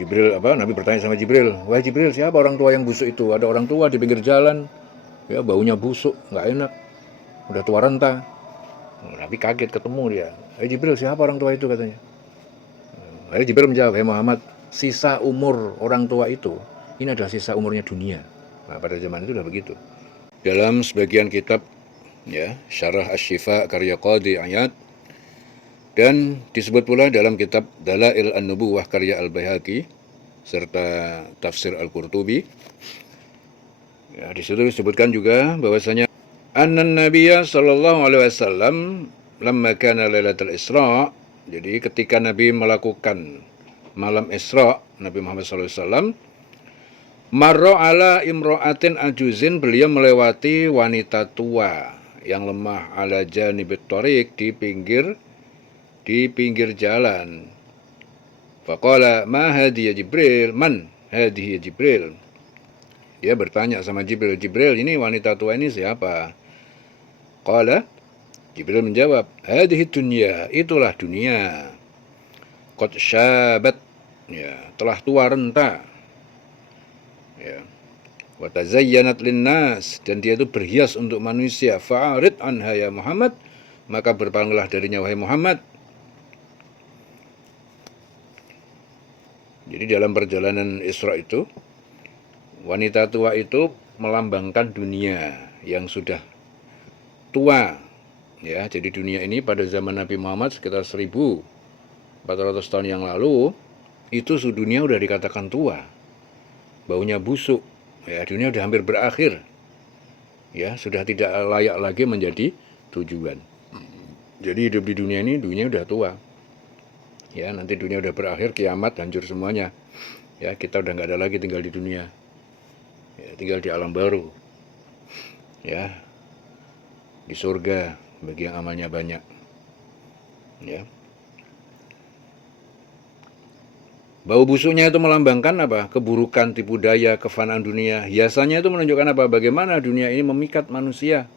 Nabi bertanya sama Jibril, wahai Jibril, siapa orang tua yang busuk itu? Ada orang tua di pinggir jalan, ya baunya busuk, nggak enak, udah tua renta. Nabi kaget ketemu dia, wahai Jibril, siapa orang tua itu katanya. Akhirnya Jibril menjawab, hei Muhammad, sisa umur orang tua itu, ini adalah sisa umurnya dunia. Nah, pada zaman itu udah begitu. Dalam sebagian kitab, ya, Syarah Asy-Syifa karya Qadhi Iyad, dan disebut pula dalam kitab Dalail An-Nubuwah karya Al-Baihaqi serta Tafsir Al-Qurtubi. Ya, di situ disebutkan juga bahwasanya annan Nabiyya sallallahu alaihi wasallam lamma kana Lailatul Isra, jadi ketika Nabi melakukan malam Isra, Nabi Muhammad sallallahu alaihi wasallam marra ala imra'atin ajuzin, beliau melewati wanita tua yang lemah ala janibit thariq, di pinggir jalan. Faqala ma hadi ya Jibril, man hadi ya Jibril. Dia bertanya sama Jibril, Jibril, ini wanita tua ini siapa? Qala, Jibril menjawab, hadhihi dunya, itulah dunia. Qad syabat, ya, telah tua renta. Ya. Wa tazayyanat linnas, dan dia itu berhias untuk manusia. Fa'arid anha ya Muhammad, maka berpalinglah darinya wahai Muhammad. Jadi dalam perjalanan Isra itu, wanita tua itu melambangkan dunia yang sudah tua. Ya, jadi dunia ini pada zaman Nabi Muhammad sekitar 1400 tahun yang lalu, itu dunia udah dikatakan tua. Baunya busuk. Ya, dunia udah hampir berakhir. Ya, sudah tidak layak lagi menjadi tujuan. Jadi hidup di dunia ini, dunia udah tua. Ya, nanti dunia udah berakhir, kiamat, hancur semuanya. Ya, kita udah nggak ada lagi tinggal di dunia. Ya, tinggal di alam baru. Ya, di surga bagi yang amalnya banyak. Ya. Bau busuknya itu melambangkan apa? Keburukan, tipu daya, kefanaan dunia. Hiasannya itu menunjukkan apa? Bagaimana dunia ini memikat manusia.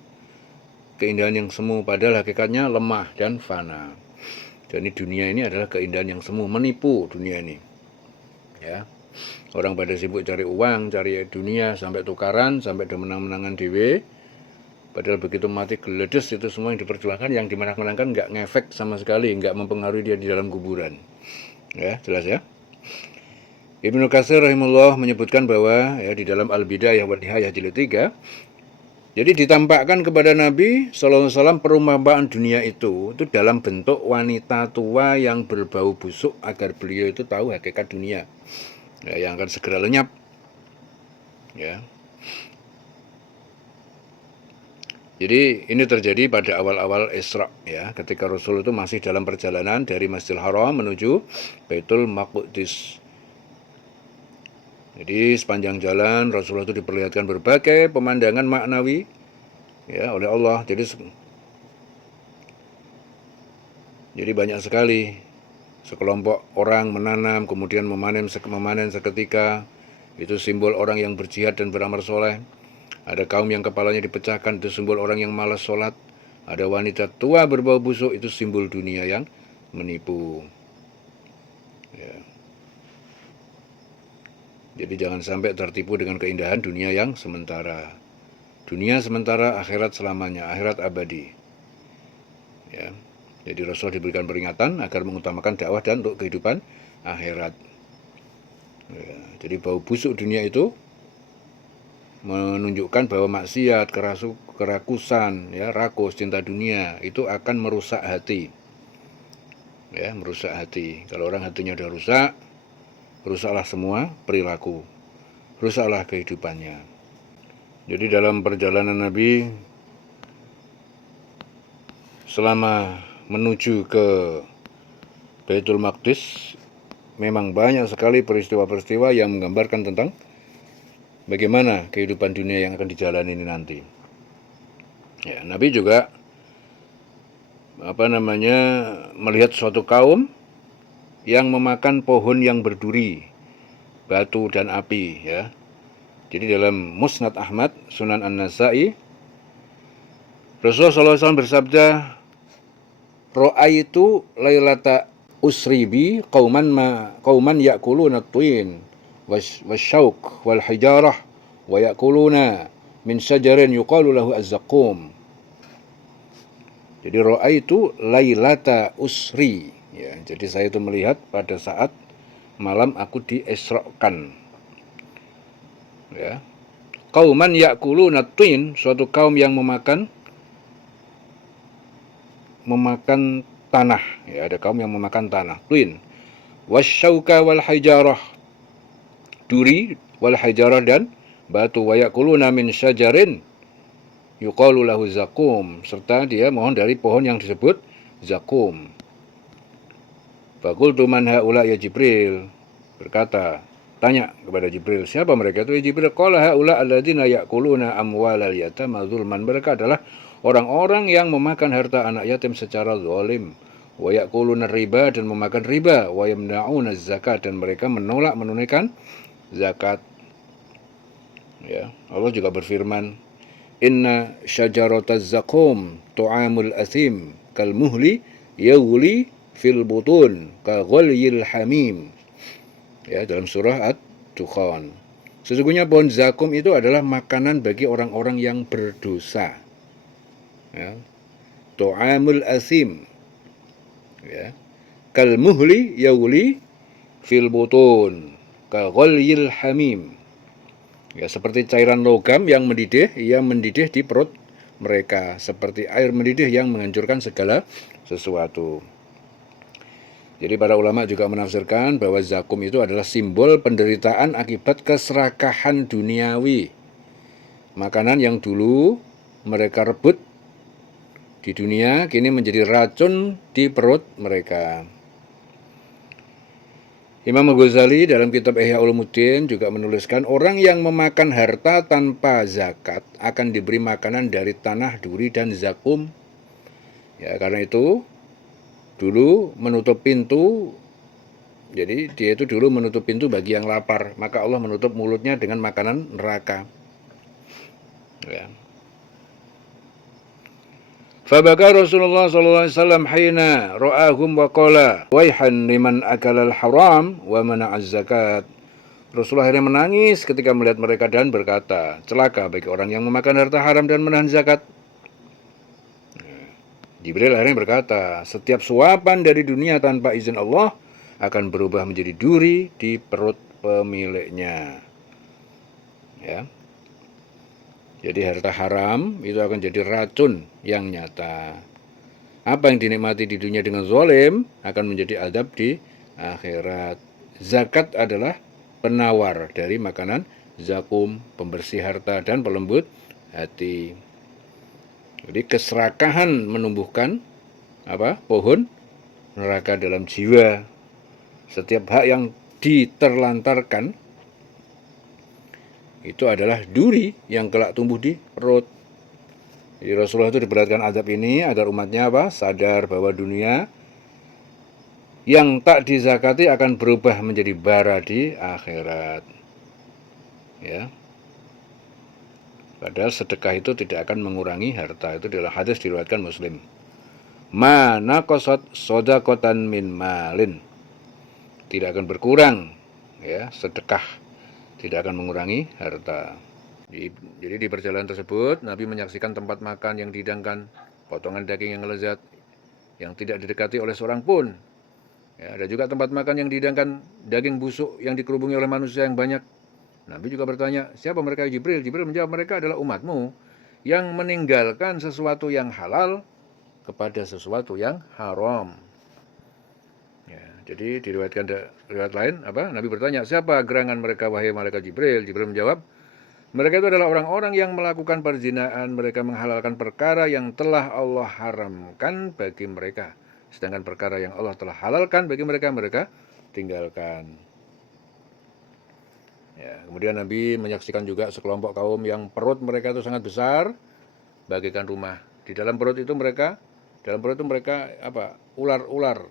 Keindahan yang semu, padahal hakikatnya lemah dan fana. Jadi dunia ini adalah keindahan yang semu, menipu dunia ini. Ya. Orang pada sibuk cari uang, cari dunia, sampai tukaran, sampai ada menang-menangan dewe. Padahal begitu mati geledes, itu semua yang diperjuangkan, yang dimenang-menangkan nggak ngefek sama sekali, nggak mempengaruhi dia di dalam kuburan. Ya, jelas ya. Ibnu Katsir rahimahullah menyebutkan bahwa ya di dalam Al-Bidayah wa Nihayah jilid 3, jadi ditampakkan kepada Nabi sallallahu alaihi wasallam perumpamaan dunia itu dalam bentuk wanita tua yang berbau busuk agar beliau itu tahu hakikat dunia. Ya, yang akan segera lenyap. Ya. Jadi ini terjadi pada awal-awal Isra, ya, ketika Rasul itu masih dalam perjalanan dari Masjidil Haram menuju Baitul Maqdis. Jadi sepanjang jalan Rasulullah itu diperlihatkan berbagai pemandangan maknawi, ya, oleh Allah. Jadi banyak sekali sekelompok orang menanam kemudian memanen seketika. Itu simbol orang yang berjihad dan beramal soleh. Ada kaum yang kepalanya dipecahkan, itu simbol orang yang malas sholat. Ada wanita tua berbau busuk, itu simbol dunia yang menipu. Ya. Jadi jangan sampai tertipu dengan keindahan dunia yang sementara. Dunia sementara, akhirat selamanya, akhirat abadi. Ya. Jadi Rasul diberikan peringatan agar mengutamakan dakwah dan untuk kehidupan akhirat. Ya. Jadi bau busuk dunia itu menunjukkan bahwa maksiat, kerakusan, ya, rakus, cinta dunia itu akan merusak hati. Ya, merusak hati. Kalau orang hatinya udah rusak, rusaklah semua perilaku, rusaklah kehidupannya. Jadi dalam perjalanan Nabi selama menuju ke Baitul Maqdis, memang banyak sekali peristiwa-peristiwa yang menggambarkan tentang bagaimana kehidupan dunia yang akan dijalani ini nanti. Ya, Nabi juga melihat suatu kaum yang memakan pohon yang berduri, batu dan api, ya. Jadi dalam Musnad Ahmad, Sunan An-Nasai, Rasulullah SAW bersabda, Ra'aitu lailata usribi qauman ya'kuluna at-tin wasyauq wal hijarah wa ya'kuluna min syajarin yuqalu lahu az-zaqum. Jadi ra'aitu lailata usri, ya, jadi saya itu melihat pada saat malam aku diesrokkan, ya. Qauman ya'kuluna at-tin, suatu kaum yang memakan tanah, ya, ada kaum yang memakan tanah, tin. Wasyauka wal hijarah, duri, wal hijarah dan batu, wa yaquluna min syajarin yuqalu lahu zakum, serta dia mohon dari pohon yang disebut zakum. Faqultu man haula ya Jibril, berkata, tanya kepada Jibril, siapa mereka itu ya Jibril? Qala haula alladzina yaquluna amwalal yatama zulman, mereka adalah orang-orang yang memakan harta anak yatim secara zalim. Wa yaquluna riba, dan memakan riba. Wa yamna'una zakat, dan mereka menolak menunaikan zakat. Ya, Allah juga berfirman, inna syajarataz zakum tu'amul athim kal muhli yawli fil butun ka ghalyil hamim. Ya, dalam surah Ad-Dukhan. Sesungguhnya pohon zakum itu adalah makanan bagi orang-orang yang berdosa. Ya. Tu'amul athim, ya. Kal muhli yawli fil butun ka ghalyil hamim. Ya, seperti cairan logam yang mendidih, ia mendidih di perut mereka, seperti air mendidih yang menghancurkan segala sesuatu. Jadi para ulama juga menafsirkan bahwa zakum itu adalah simbol penderitaan akibat keserakahan duniawi. Makanan yang dulu mereka rebut di dunia kini menjadi racun di perut mereka. Imam Ghazali dalam kitab Ihya Ulumuddin juga menuliskan, orang yang memakan harta tanpa zakat akan diberi makanan dari tanah, duri, dan zakum. Ya, karena itu dulu menutup pintu, jadi dia itu dulu menutup pintu bagi yang lapar, maka Allah menutup mulutnya dengan makanan neraka. Ya. Fabaka Rasulullah SAW hina ra'ahum wa qala waihan liman akalal haram wa mana'az zakat. Rasulullah akhirnya menangis ketika melihat mereka dan berkata, celaka bagi orang yang memakan harta haram dan menahan zakat. Jibril akhirnya berkata, setiap suapan dari dunia tanpa izin Allah akan berubah menjadi duri di perut pemiliknya. Ya. Jadi harta haram itu akan jadi racun yang nyata. Apa yang dinikmati di dunia dengan zalim akan menjadi adab di akhirat. Zakat adalah penawar dari makanan zakum, pembersih harta dan pelembut hati. Jadi keserakahan menumbuhkan pohon neraka dalam jiwa. Setiap hak yang diterlantarkan itu adalah duri yang kelak tumbuh di perut. Jadi Rasulullah itu diberatkan azab ini agar umatnya sadar bahwa dunia yang tak dizakati akan berubah menjadi bara di akhirat. Ya. Padahal sedekah itu tidak akan mengurangi harta. Itu adalah hadis diriwayatkan Muslim. Mana qasat sodakotan min malin. Tidak akan berkurang, ya, sedekah tidak akan mengurangi harta. Jadi di perjalanan tersebut Nabi menyaksikan tempat makan yang dihidangkan, potongan daging yang lezat, yang tidak didekati oleh seorang pun. Ya, ada juga tempat makan yang dihidangkan daging busuk yang dikerubungi oleh manusia yang banyak. Nabi juga bertanya, siapa mereka? Jibril. Jibril menjawab, mereka adalah umatmu yang meninggalkan sesuatu yang halal kepada sesuatu yang haram. Ya, jadi diriwayatkan riwayat lain, Nabi bertanya, siapa gerangan mereka wahai malaikat Jibril? Jibril menjawab, mereka itu adalah orang-orang yang melakukan perzinahan, mereka menghalalkan perkara yang telah Allah haramkan bagi mereka. Sedangkan perkara yang Allah telah halalkan bagi mereka, mereka tinggalkan. Ya, kemudian Nabi menyaksikan juga sekelompok kaum yang perut mereka itu sangat besar, bagaikan rumah. Di dalam perut itu mereka ular-ular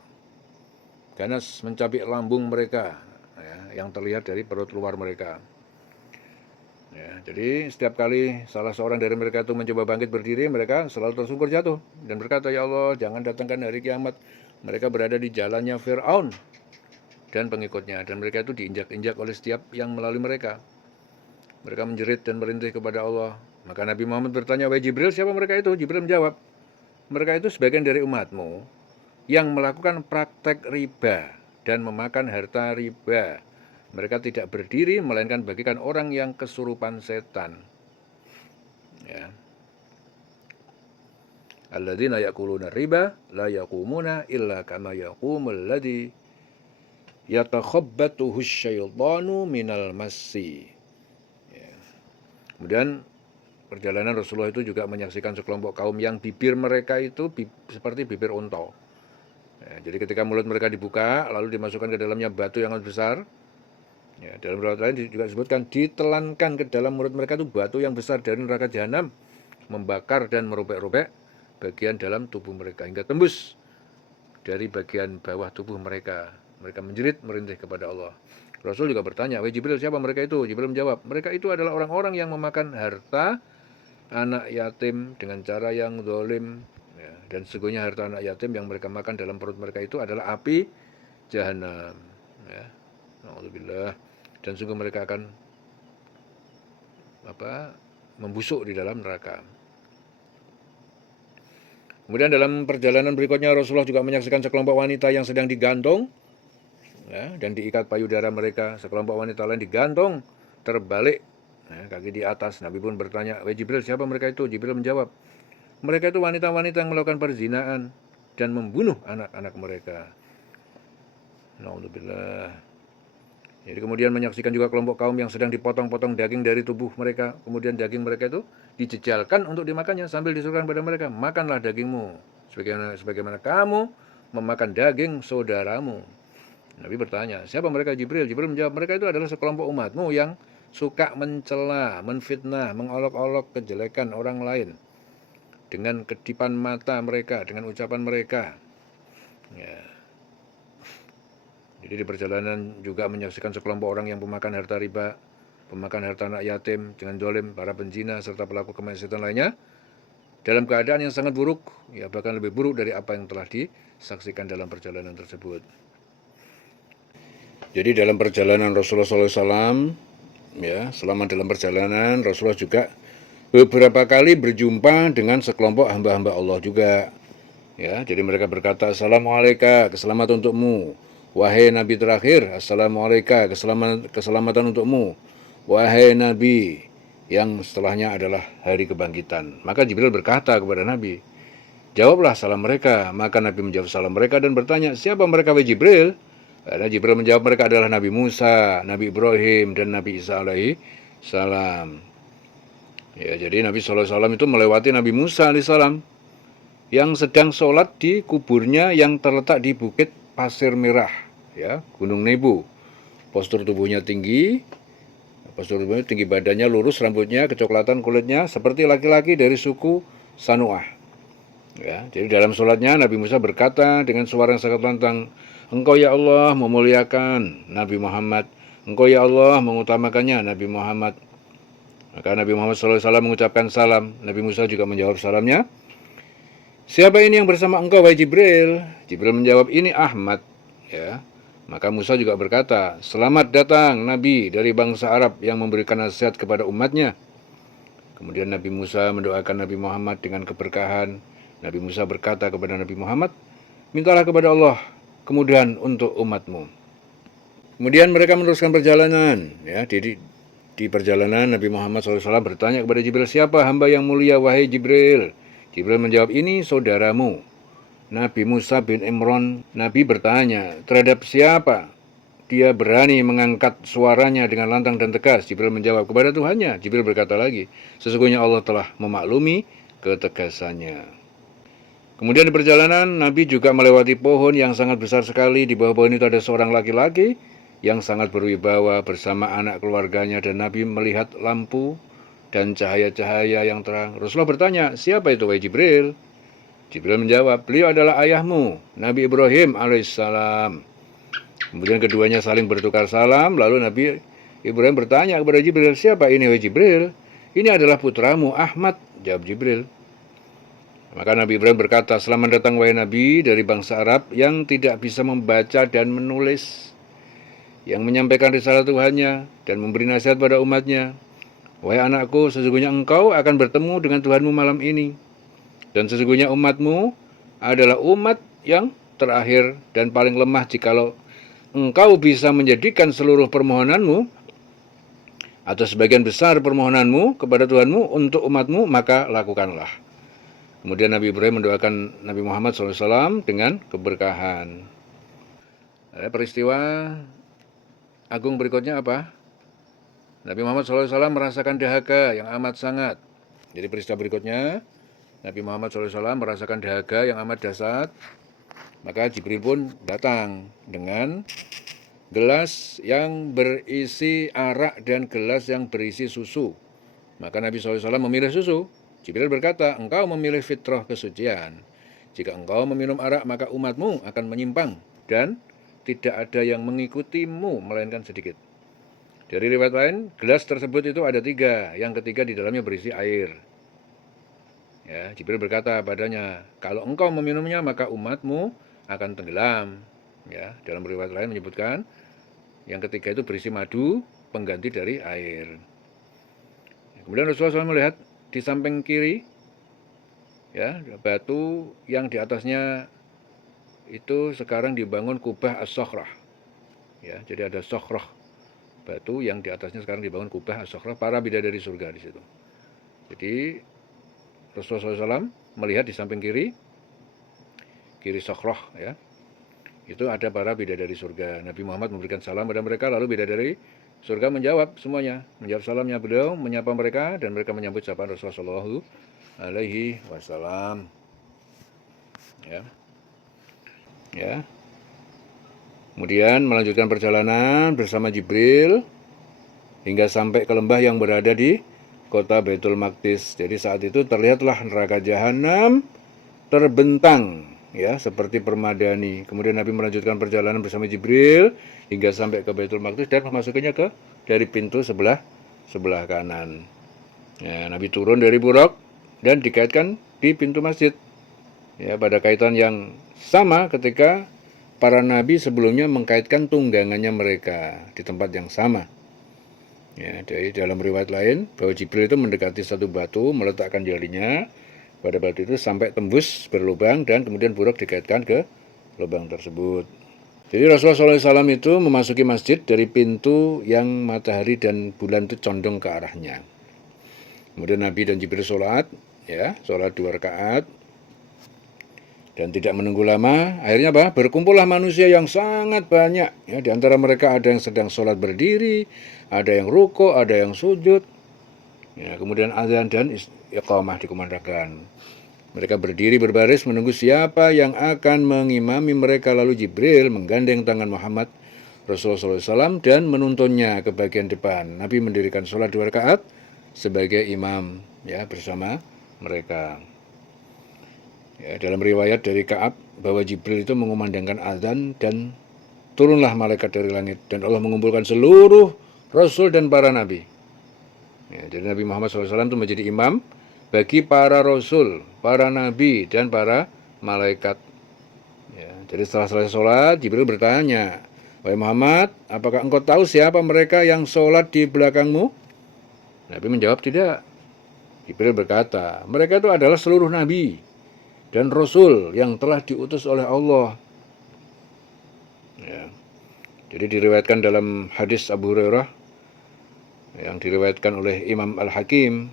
ganas mencabik lambung mereka, ya, yang terlihat dari perut luar mereka. Ya, jadi setiap kali salah seorang dari mereka itu mencoba bangkit berdiri, mereka selalu tersungkur jatuh dan berkata, "Ya Allah, jangan datangkan hari kiamat." Mereka berada di jalannya Fir'aun dan pengikutnya, dan mereka itu diinjak-injak oleh setiap yang melalui mereka. Mereka menjerit dan merintih kepada Allah. Maka Nabi Muhammad bertanya, "Wahai Jibril, siapa mereka itu?" Jibril menjawab, "Mereka itu sebagian dari umatmu yang melakukan praktek riba dan memakan harta riba. Mereka tidak berdiri, melainkan bagikan orang yang kesurupan setan." Ya. Alladzina ya'kuluna riba la yaqumuna illa kama yaqumul ladzi yatakhabbathu syaitanu minal massi. Ya. Kemudian perjalanan Rasulullah itu juga menyaksikan sekelompok kaum yang bibir mereka itu seperti bibir unta. Ya, jadi ketika mulut mereka dibuka, lalu dimasukkan ke dalamnya batu yang sangat besar. Ya, dalam riwayat lain juga disebutkan ditelankan ke dalam mulut mereka itu batu yang besar dari neraka jahanam, membakar dan merobek-robek bagian dalam tubuh mereka hingga tembus dari bagian bawah tubuh mereka. Mereka menjerit merintih kepada Allah. Rasul juga bertanya, "Wahai Jibril, siapa mereka itu?" Jibril menjawab, "Mereka itu adalah orang-orang yang memakan harta anak yatim dengan cara yang zalim." Ya, dan sesungguhnya harta anak yatim yang mereka makan dalam perut mereka itu adalah api jahanam. Ya. Alhamdulillah. Dan sungguh mereka akan membusuk di dalam neraka. Kemudian dalam perjalanan berikutnya Rasulullah juga menyaksikan sekelompok wanita yang sedang digantung, ya, dan diikat payudara mereka. Sekelompok wanita lain digantung terbalik, ya, kaki di atas. Nabi pun bertanya, "Wahai Jibril, siapa mereka itu?" Jibril menjawab, "Mereka itu wanita-wanita yang melakukan perzinaan dan membunuh anak-anak mereka." Alhamdulillah. Jadi kemudian menyaksikan juga kelompok kaum yang sedang dipotong-potong daging dari tubuh mereka. Kemudian daging mereka itu dijejalkan untuk dimakannya sambil disuruhkan kepada mereka, "Makanlah dagingmu sebagaimana kamu memakan daging saudaramu." Nabi bertanya, "Siapa mereka?" Jibril menjawab, "Mereka itu adalah sekelompok umatmu yang suka mencela, menfitnah, mengolok-olok kejelekan orang lain dengan kedipan mata mereka, dengan ucapan mereka." Ya. Jadi di perjalanan juga menyaksikan sekelompok orang yang pemakan harta riba, pemakan harta anak yatim dengan dolim, para penzina, serta pelaku kemaksiatan lainnya, dalam keadaan yang sangat buruk, ya bahkan lebih buruk dari apa yang telah disaksikan dalam perjalanan tersebut. Jadi dalam perjalanan Rasulullah SAW, ya selama dalam perjalanan Rasulullah juga beberapa kali berjumpa dengan sekelompok hamba-hamba Allah juga. Ya, jadi mereka berkata, "Assalamualaikum, keselamatan untukmu. Wahai Nabi terakhir, Assalamualaikum, keselamatan untukmu. Wahai Nabi, yang setelahnya adalah hari kebangkitan." Maka Jibril berkata kepada Nabi, "Jawablah salam mereka." Maka Nabi menjawab salam mereka dan bertanya, "Siapa mereka, wahai Jibril?" Karena Jibril menjawab, "Mereka adalah Nabi Musa, Nabi Ibrahim, dan Nabi Isa alaihi salam." Ya, jadi Nabi SAW itu melewati Nabi Musa alaihi salam yang sedang sholat di kuburnya yang terletak di Bukit Pasir Merah, ya, Gunung Nebo. Postur tubuhnya tinggi, badannya lurus, rambutnya kecoklatan kulitnya seperti laki-laki dari suku Sanuah. Ya, jadi dalam sholatnya Nabi Musa berkata dengan suara yang sangat lantang, "Engkau ya Allah memuliakan Nabi Muhammad, Engkau ya Allah mengutamakannya Nabi Muhammad." Maka Nabi Muhammad SAW mengucapkan salam. Nabi Musa juga menjawab salamnya, "Siapa ini yang bersama engkau, wahai Jibril?" Jibril menjawab, "Ini Ahmad." Ya. Maka Musa juga berkata, "Selamat datang Nabi dari bangsa Arab yang memberikan nasihat kepada umatnya." Kemudian Nabi Musa mendoakan Nabi Muhammad dengan keberkahan. Nabi Musa berkata kepada Nabi Muhammad, "Mintalah kepada Allah kemudahan untuk umatmu." Kemudian mereka meneruskan perjalanan. Ya, di perjalanan Nabi Muhammad SAW bertanya kepada Jibril, "Siapa hamba yang mulia, wahai Jibril?" Jibril menjawab, "Ini saudaramu, Nabi Musa bin Imran." Nabi bertanya, "Terhadap siapa dia berani mengangkat suaranya dengan lantang dan tegas?" Jibril menjawab, "Kepada Tuhannya." Jibril berkata lagi, "Sesungguhnya Allah telah memaklumi ketegasannya." Kemudian di perjalanan, Nabi juga melewati pohon yang sangat besar sekali. Di bawah pohon itu ada seorang laki-laki yang sangat berwibawa bersama anak keluarganya, dan Nabi melihat lampu dan cahaya-cahaya yang terang. Rasulullah bertanya, "Siapa itu, wahai Jibril?" Jibril menjawab, "Beliau adalah ayahmu, Nabi Ibrahim alaihissalam." Kemudian keduanya saling bertukar salam, lalu Nabi Ibrahim bertanya kepada Jibril, siapa ini wahai Jibril? Ini adalah putramu Ahmad, jawab Jibril. Maka Nabi Ibrahim berkata, selamat datang wahai Nabi dari bangsa Arab yang tidak bisa membaca dan menulis, yang menyampaikan risalah Tuhannya dan memberi nasihat pada umatnya. Wahai anakku, sesungguhnya engkau akan bertemu dengan Tuhanmu malam ini. Dan sesungguhnya umatmu adalah umat yang terakhir dan paling lemah. Jikalau engkau bisa menjadikan seluruh permohonanmu atau sebagian besar permohonanmu kepada Tuhanmu untuk umatmu, maka lakukanlah. Kemudian Nabi Ibrahim mendoakan Nabi Muhammad SAW dengan keberkahan. Peristiwa agung berikutnya apa? Nabi Muhammad SAW merasakan dahaga yang amat sangat. Jadi peristiwa berikutnya, Nabi Muhammad SAW merasakan dahaga yang amat dahsyat. Maka Jibril pun datang dengan gelas yang berisi arak dan gelas yang berisi susu. Maka Nabi SAW memilih susu. Jibril berkata, engkau memilih fitrah kesucian. Jika engkau meminum arak, maka umatmu akan menyimpang dan tidak ada yang mengikutimu, melainkan sedikit. Dari riwayat lain, gelas tersebut itu ada 3. Yang ketiga di dalamnya berisi air. Ya, Jibril berkata padanya, kalau engkau meminumnya, maka umatmu akan tenggelam. Ya, dalam riwayat lain menyebutkan, yang ketiga itu berisi madu, pengganti dari air. Kemudian Rasulullah SAW melihat di samping kiri, ya, batu yang di atasnya itu sekarang dibangun kubah as-sokhrah. Ya, jadi ada sokhrah, batu yang di atasnya sekarang dibangun kubah as-sokhrah, para bidadari surga di situ. Jadi Rasulullah SAW melihat di samping kiri sokhrah, ya, itu ada para bidadari surga. Nabi Muhammad memberikan salam pada mereka, lalu bidadari surga menjawab semuanya, menjawab salamnya beliau, menyapa mereka, dan mereka menyambut sapaan Rasulullah SAW. Ya. Kemudian melanjutkan perjalanan bersama Jibril hingga sampai ke lembah yang berada di kota Baitul Maqdis. Jadi saat itu terlihatlah neraka jahanam terbentang, ya, seperti permadani. Kemudian Nabi melanjutkan perjalanan bersama Jibril hingga sampai ke Baitul Maqdis dan memasukinya dari pintu sebelah kanan. Ya, Nabi turun dari buraq dan dikaitkan di pintu masjid. Ya, pada kaitan yang sama ketika para nabi sebelumnya mengkaitkan tunggangannya mereka di tempat yang sama. Ya, dari dalam riwayat lain bahwa Jibril itu mendekati satu batu, meletakkan jarinya pada batu itu sampai tembus berlubang dan kemudian buraq dikaitkan ke lubang tersebut. Jadi Rasulullah SAW itu memasuki masjid dari pintu yang matahari dan bulan itu condong ke arahnya. Kemudian Nabi dan Jibril sholat 2 rakaat. Dan tidak menunggu lama, akhirnya apa? Berkumpullah manusia yang sangat banyak. Ya, di antara mereka ada yang sedang sholat berdiri, ada yang ruko, ada yang sujud. Ya, kemudian azan dan iqamah dikumandangkan. Mereka berdiri berbaris menunggu siapa yang akan mengimami mereka. Lalu Jibril menggandeng tangan Muhammad Rasulullah SAW dan menuntunnya ke bagian depan. Nabi mendirikan sholat 2 rakaat sebagai imam, ya, bersama mereka. Ya, dalam riwayat dari Ka'ab bahwa Jibril itu mengumandangkan azan dan turunlah malaikat dari langit dan Allah mengumpulkan seluruh rasul dan para nabi. Ya, jadi Nabi Muhammad SAW itu menjadi imam bagi para rasul, para nabi dan para malaikat. Ya, jadi setelah selesai sholat, Jibril bertanya, wahai Muhammad, apakah engkau tahu siapa mereka yang sholat di belakangmu? Nabi menjawab tidak. Jibril berkata, mereka itu adalah seluruh nabi dan Rasul yang telah diutus oleh Allah. Ya. Jadi diriwayatkan dalam hadis Abu Hurairah yang diriwayatkan oleh Imam Al-Hakim.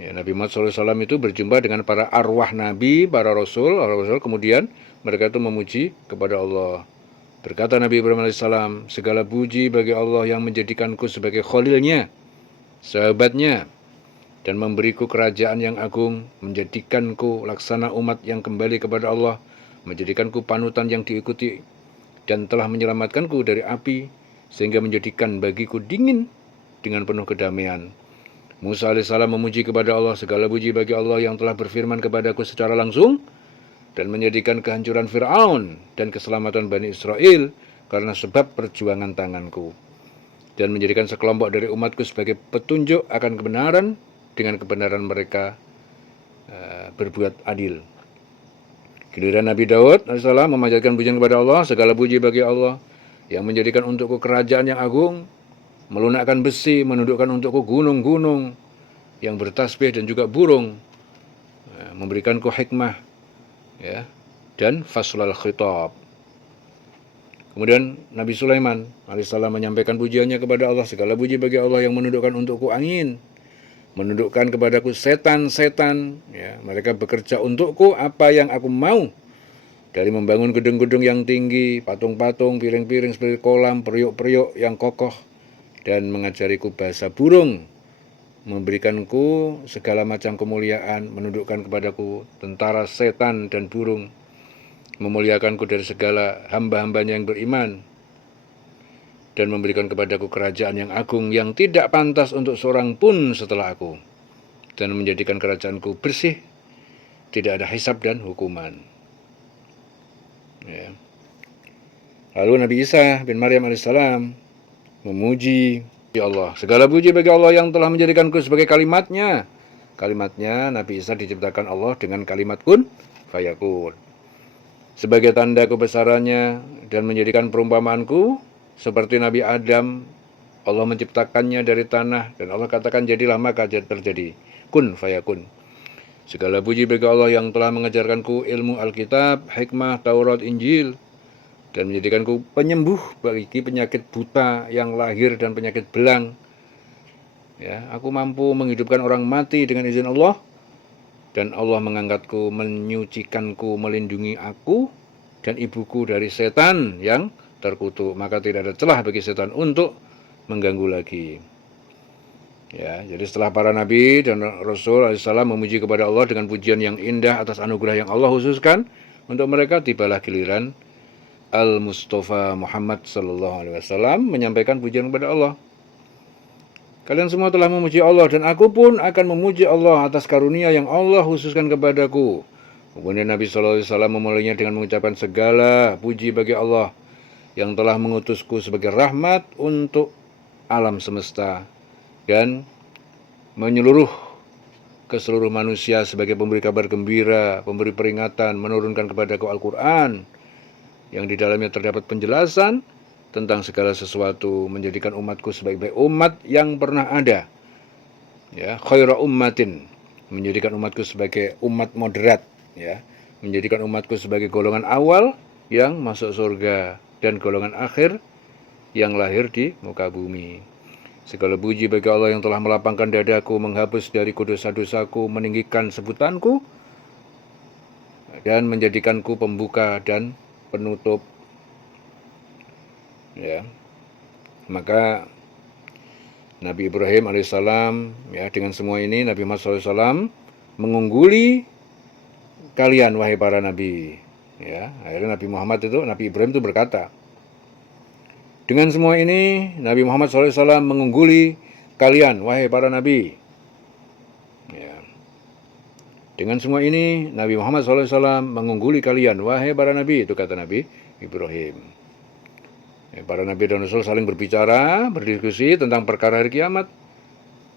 Ya, Nabi Muhammad SAW itu berjumpa dengan para arwah Nabi, para Rasul, kemudian mereka itu memuji kepada Allah. Berkata Nabi Ibrahim AS, segala puji bagi Allah yang menjadikanku sebagai khalilnya, sahabatnya, dan memberiku kerajaan yang agung, menjadikanku laksana umat yang kembali kepada Allah, menjadikanku panutan yang diikuti, dan telah menyelamatkanku dari api, sehingga menjadikan bagiku dingin dengan penuh kedamaian. Musa alaihissalam memuji kepada Allah, segala puji bagi Allah yang telah berfirman kepadaku secara langsung, dan menjadikan kehancuran Fir'aun dan keselamatan Bani Israel karena sebab perjuangan tanganku. dan menjadikan sekelompok dari umatku sebagai petunjuk akan kebenaran dengan kebenaran mereka berbuat adil. Giliran Nabi Daud alaihissalam memanjatkan pujian kepada Allah, segala puji bagi Allah yang menjadikan untukku kerajaan yang agung, melunakkan besi, menundukkan untukku gunung-gunung yang bertasbih dan juga burung, memberikanku hikmah, ya, dan faslal khitab. Kemudian Nabi Sulaiman alaihissalam menyampaikan pujiannya kepada Allah, segala puji bagi Allah yang menundukkan untukku angin, menundukkan kepadaku setan-setan, ya, mereka bekerja untukku apa yang aku mau, dari membangun gedung-gedung yang tinggi, patung-patung, piring-piring seperti kolam, periuk-periuk yang kokoh, dan mengajariku bahasa burung, memberikanku segala macam kemuliaan, menundukkan kepadaku tentara setan dan burung, memuliakanku dari segala hamba-hambanya yang beriman, dan memberikan kepadaku kerajaan yang agung yang tidak pantas untuk seorang pun setelah aku, dan menjadikan kerajaanku bersih, tidak ada hisab dan hukuman. Ya. Lalu Nabi Isa bin Maryam alaihissalam memuji Allah. Segala puji bagi Allah yang telah menjadikanku sebagai kalimatnya. Kalimatnya Nabi Isa diciptakan Allah dengan kalimat kun fayakun. Sebagai tanda kebesarannya dan menjadikan perumpamaanku seperti Nabi Adam, Allah menciptakannya dari tanah dan Allah katakan jadilah, maka terjadi. Kun fayakun. Segala puji bagi Allah yang telah mengajarkanku ilmu Alkitab, hikmah, Taurat, Injil, dan menjadikanku penyembuh bagi penyakit buta yang lahir dan penyakit belang. Ya, aku mampu menghidupkan orang mati dengan izin Allah, dan Allah mengangkatku, menyucikanku, melindungi aku dan ibuku dari setan yang terkutuk, maka tidak ada celah bagi setan untuk mengganggu lagi. Ya, jadi setelah para nabi dan rasul alaihissalam memuji kepada Allah dengan pujian yang indah atas anugerah yang Allah khususkan untuk mereka, tibalah giliran Al-Mustafa Muhammad sallallahu alaihi wasallam menyampaikan pujian kepada Allah. Kalian semua telah memuji Allah dan aku pun akan memuji Allah atas karunia yang Allah khususkan kepadaku. Kemudian Nabi sallallahu alaihi wasallam memulainya dengan mengucapkan segala puji bagi Allah yang telah mengutusku sebagai rahmat untuk alam semesta dan menyeluruh ke seluruh manusia sebagai pemberi kabar gembira, pemberi peringatan, menurunkan kepadaku Al-Quran yang di dalamnya terdapat penjelasan tentang segala sesuatu, menjadikan umatku sebaik-baik umat yang pernah ada. Ya, khaira ummatin, menjadikan umatku sebagai umat moderat, ya, menjadikan umatku sebagai golongan awal yang masuk surga dan golongan akhir yang lahir di muka bumi. Segala puji bagi Allah yang telah melapangkan dadaku, menghapus dariku dosa-dosaku, meninggikan sebutanku, dan menjadikanku pembuka dan penutup. Ya, maka Nabi Ibrahim alaihissalam, ya, dengan semua ini Nabi Muhammad SAW mengungguli kalian wahai para nabi. Ya, akhirnya Nabi Muhammad itu, Nabi Ibrahim itu berkata, dengan semua ini Nabi Muhammad SAW mengungguli kalian wahai para nabi. Ya. Dengan semua ini Nabi Muhammad SAW mengungguli kalian wahai para nabi, itu kata Nabi Ibrahim. Para nabi dan rasul saling berbicara, berdiskusi tentang perkara hari kiamat.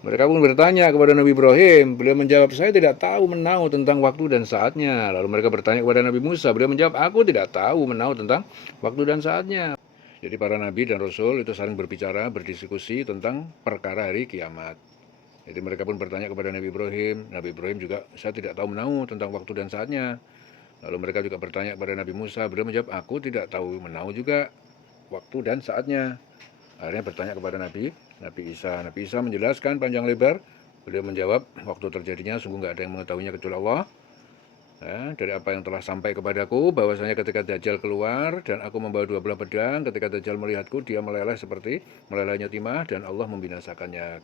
Mereka pun bertanya kepada Nabi Ibrahim. Beliau menjawab, saya tidak tahu menau tentang waktu dan saatnya. Lalu mereka bertanya kepada Nabi Musa. Beliau menjawab, aku tidak tahu menau tentang waktu dan saatnya. Jadi para nabi dan rasul itu saling berbicara, berdiskusi tentang perkara hari kiamat. Jadi mereka pun bertanya kepada Nabi Ibrahim. Nabi Ibrahim juga, saya tidak tahu menau tentang waktu dan saatnya. Lalu mereka juga bertanya kepada Nabi Musa. Beliau menjawab, aku tidak tahu menau juga waktu dan saatnya. Akhirnya bertanya kepada Nabi Isa. Nabi Isa menjelaskan panjang lebar. Beliau menjawab, waktu terjadinya sungguh nggak ada yang mengetahuinya kecuali Allah. Ya, dari apa yang telah sampai kepadaku, bahwasanya ketika Dajjal keluar dan aku membawa 2 belah pedang, ketika Dajjal melihatku, dia meleleh seperti melelehnya timah dan Allah membinasakannya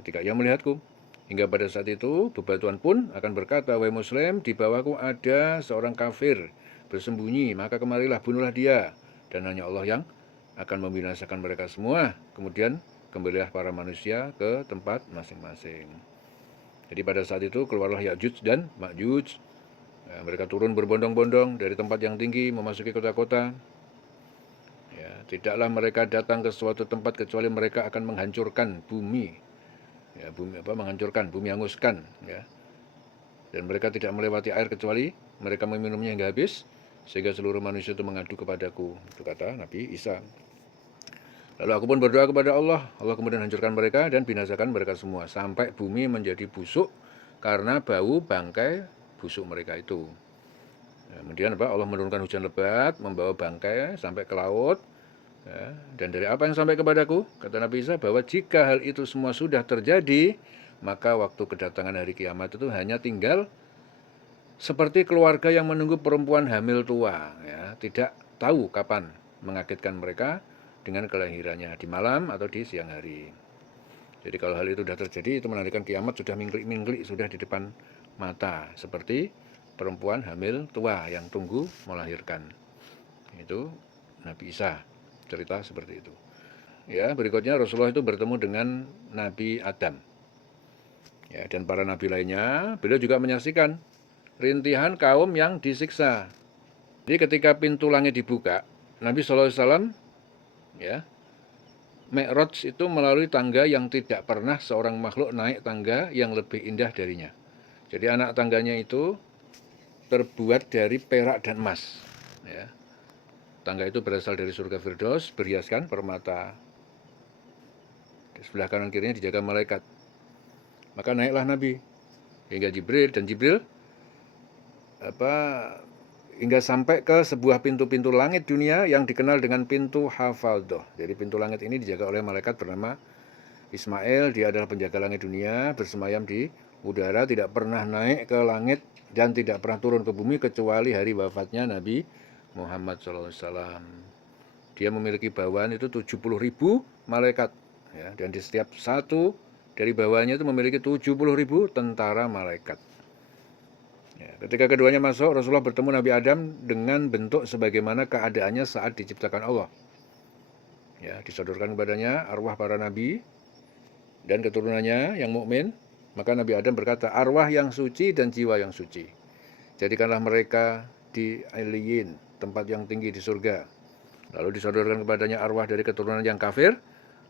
ketika ia melihatku. Hingga pada saat itu, bebatuan pun akan berkata, wahai Muslim, di bawahku ada seorang kafir bersembunyi, maka kemarilah, bunuhlah dia. Dan hanya Allah yang akan membinasakan mereka semua. Kemudian kembalilah para manusia ke tempat masing-masing. Jadi pada saat itu keluarlah Ya'juj dan Ma'juj. Ya, mereka turun berbondong-bondong dari tempat yang tinggi memasuki kota-kota. Ya, tidaklah mereka datang ke suatu tempat kecuali mereka akan menghancurkan bumi. Ya, menghancurkan, bumi hanguskan, ya. Dan mereka tidak melewati air kecuali mereka meminumnya hingga habis, sehingga seluruh manusia itu mengadu kepadaku. Itu kata Nabi Isa. Lalu aku pun berdoa kepada Allah. Allah kemudian hancurkan mereka dan binasakan mereka semua, sampai bumi menjadi busuk karena bau bangkai busuk mereka itu. Kemudian Allah menurunkan hujan lebat, membawa bangkai sampai ke laut. Ya, dan dari apa yang sampai kepadaku, kata Nabi Isa, bahwa jika hal itu semua sudah terjadi, maka waktu kedatangan hari kiamat itu hanya tinggal seperti keluarga yang menunggu perempuan hamil tua, ya, tidak tahu kapan mengagetkan mereka dengan kelahirannya, di malam atau di siang hari. Jadi kalau hal itu sudah terjadi, itu menandakan kiamat sudah mingklik-mingklik, sudah di depan mata, seperti perempuan hamil tua yang tunggu melahirkan. Itu Nabi Isa, cerita seperti itu. Ya, berikutnya Rasulullah itu bertemu dengan Nabi Adam. Ya, dan para nabi lainnya, beliau juga menyaksikan rintihan kaum yang disiksa. Jadi ketika pintu langit dibuka, Nabi SAW, ya, Mi'raj itu melalui tangga yang tidak pernah seorang makhluk naik tangga yang lebih indah darinya. Jadi anak tangganya itu terbuat dari perak dan emas. Ya. Tangga itu berasal dari surga Firdaus, berhiaskan permata. Di sebelah kanan kirinya dijaga malaikat. Maka naiklah Nabi hingga Jibril, dan Jibril hingga sampai ke sebuah pintu-pintu langit dunia yang dikenal dengan pintu Hafaldoh. Jadi pintu langit ini dijaga oleh malaikat bernama Ismail. Dia adalah penjaga langit dunia, bersemayam di udara, tidak pernah naik ke langit dan tidak pernah turun ke bumi kecuali hari wafatnya Nabi Muhammad SAW. Dia memiliki bawahan itu 70.000 malaikat, ya, dan di setiap satu dari bawahannya itu memiliki 70.000 tentara malaikat. Ya, ketika keduanya masuk, Rasulullah bertemu Nabi Adam dengan bentuk sebagaimana keadaannya saat diciptakan Allah. Ya, disodorkan kepadanya arwah para nabi dan keturunannya yang mukmin. Maka Nabi Adam berkata, arwah yang suci dan jiwa yang suci, jadikanlah mereka di Iliyin, tempat yang tinggi di surga. Lalu disodorkan kepadanya arwah dari keturunan yang kafir.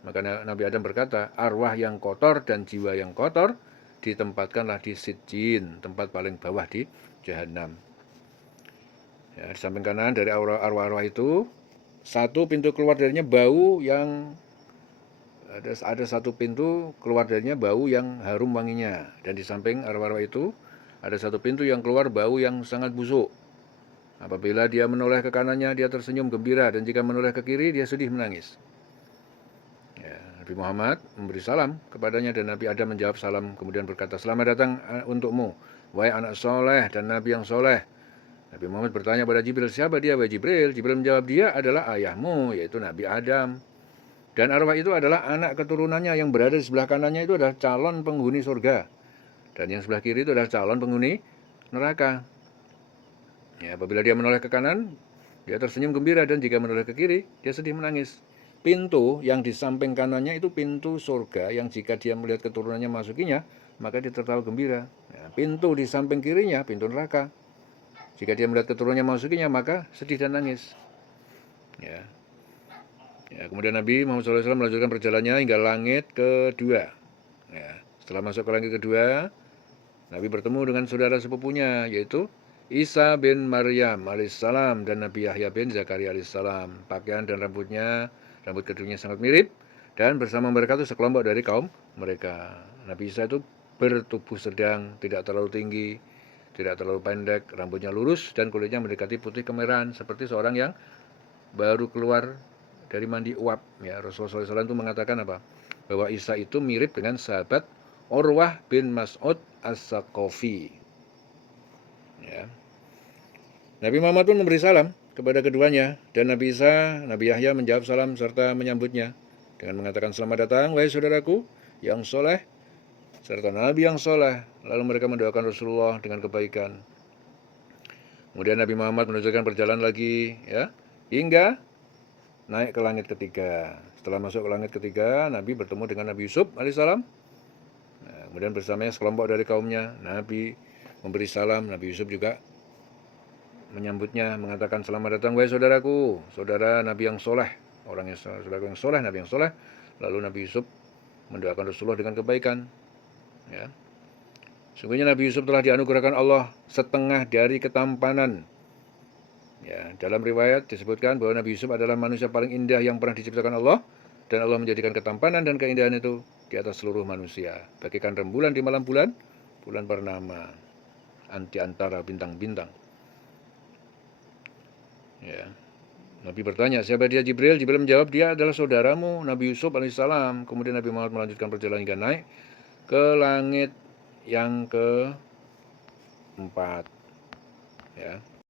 Maka Nabi Adam berkata, arwah yang kotor dan jiwa yang kotor ditempatkanlah di Sijjin, tempat paling bawah di Jahanam. Ya, di samping kanan dari arwah-arwah itu, satu pintu keluar darinya bau yang ada satu pintu keluar darinya bau yang harum wanginya, dan di samping arwah-arwah itu ada satu pintu yang keluar bau yang sangat busuk. Apabila dia menoleh ke kanannya, dia tersenyum gembira, dan jika menoleh ke kiri, dia sedih menangis. Ya, Nabi Muhammad memberi salam kepadanya, dan Nabi Adam menjawab salam, kemudian berkata, selamat datang untukmu, wahai anak soleh dan Nabi yang soleh. Nabi Muhammad bertanya pada Jibril, siapa dia wahai Jibril? Jibril menjawab, dia adalah ayahmu, yaitu Nabi Adam. Dan arwah itu adalah anak keturunannya, yang berada di sebelah kanannya itu adalah calon penghuni surga, dan yang sebelah kiri itu adalah calon penghuni neraka. Ya, apabila dia menoleh ke kanan, dia tersenyum gembira, dan jika menoleh ke kiri, dia sedih menangis. Pintu yang di samping kanannya itu pintu surga, yang jika dia melihat keturunannya masukinya, maka dia tertawa gembira. Ya, pintu di samping kirinya, pintu neraka. Jika dia melihat keturunannya masukinya, maka sedih dan nangis. Ya. Ya, kemudian Nabi Muhammad SAW melanjutkan perjalanannya hingga langit kedua. Ya, setelah masuk ke langit kedua, Nabi bertemu dengan saudara sepupunya, yaitu Isa bin Maryam alaihissalam dan Nabi Yahya bin Zakaria alaihissalam. Pakaian dan rambut keduanya sangat mirip, dan bersama mereka itu sekelompok dari kaum mereka. Nabi Isa itu bertubuh sedang, tidak terlalu tinggi, tidak terlalu pendek, rambutnya lurus dan kulitnya mendekati putih kemerahan, seperti seorang yang baru keluar dari mandi uap. Ya, Rasulullah SAW itu mengatakan apa? Bahwa Isa itu mirip dengan sahabat Urwah bin Mas'ud As-Saqafi. Ya. Nabi Muhammad pun memberi salam kepada keduanya, dan Nabi Isa, Nabi Yahya menjawab salam serta menyambutnya dengan mengatakan, selamat datang wahai saudaraku yang soleh serta Nabi yang soleh. Lalu mereka mendoakan Rasulullah dengan kebaikan. Kemudian Nabi Muhammad melanjutkan perjalanan lagi, ya, hingga naik ke langit ketiga. Setelah masuk ke langit ketiga, Nabi bertemu dengan Nabi Yusuf alaihissalam. Nah, kemudian bersamanya sekelompok dari kaumnya. Nabi memberi salam. Nabi Yusuf juga menyambutnya, mengatakan, selamat datang wahai saudaraku, saudara Nabi yang soleh. orang yang saudara yang soleh, nabi yang soleh. Lalu Nabi Yusuf mendoakan Rasulullah dengan kebaikan. Ya. Sungguhnya Nabi Yusuf telah dianugerahkan Allah setengah dari ketampanan. Ya, dalam riwayat disebutkan bahwa Nabi Yusuf adalah manusia paling indah yang pernah diciptakan Allah, dan Allah menjadikan ketampanan dan keindahan itu di atas seluruh manusia, bagaikan rembulan di malam bulan, bulan purnama, di antara bintang-bintang. Ya. Nabi bertanya, siapa dia Jibril? Jibril menjawab, dia adalah saudaramu Nabi Yusuf alaihissalam. Kemudian Nabi Muhammad melanjutkan perjalanan hingga naik ke langit yang keempat. Ya.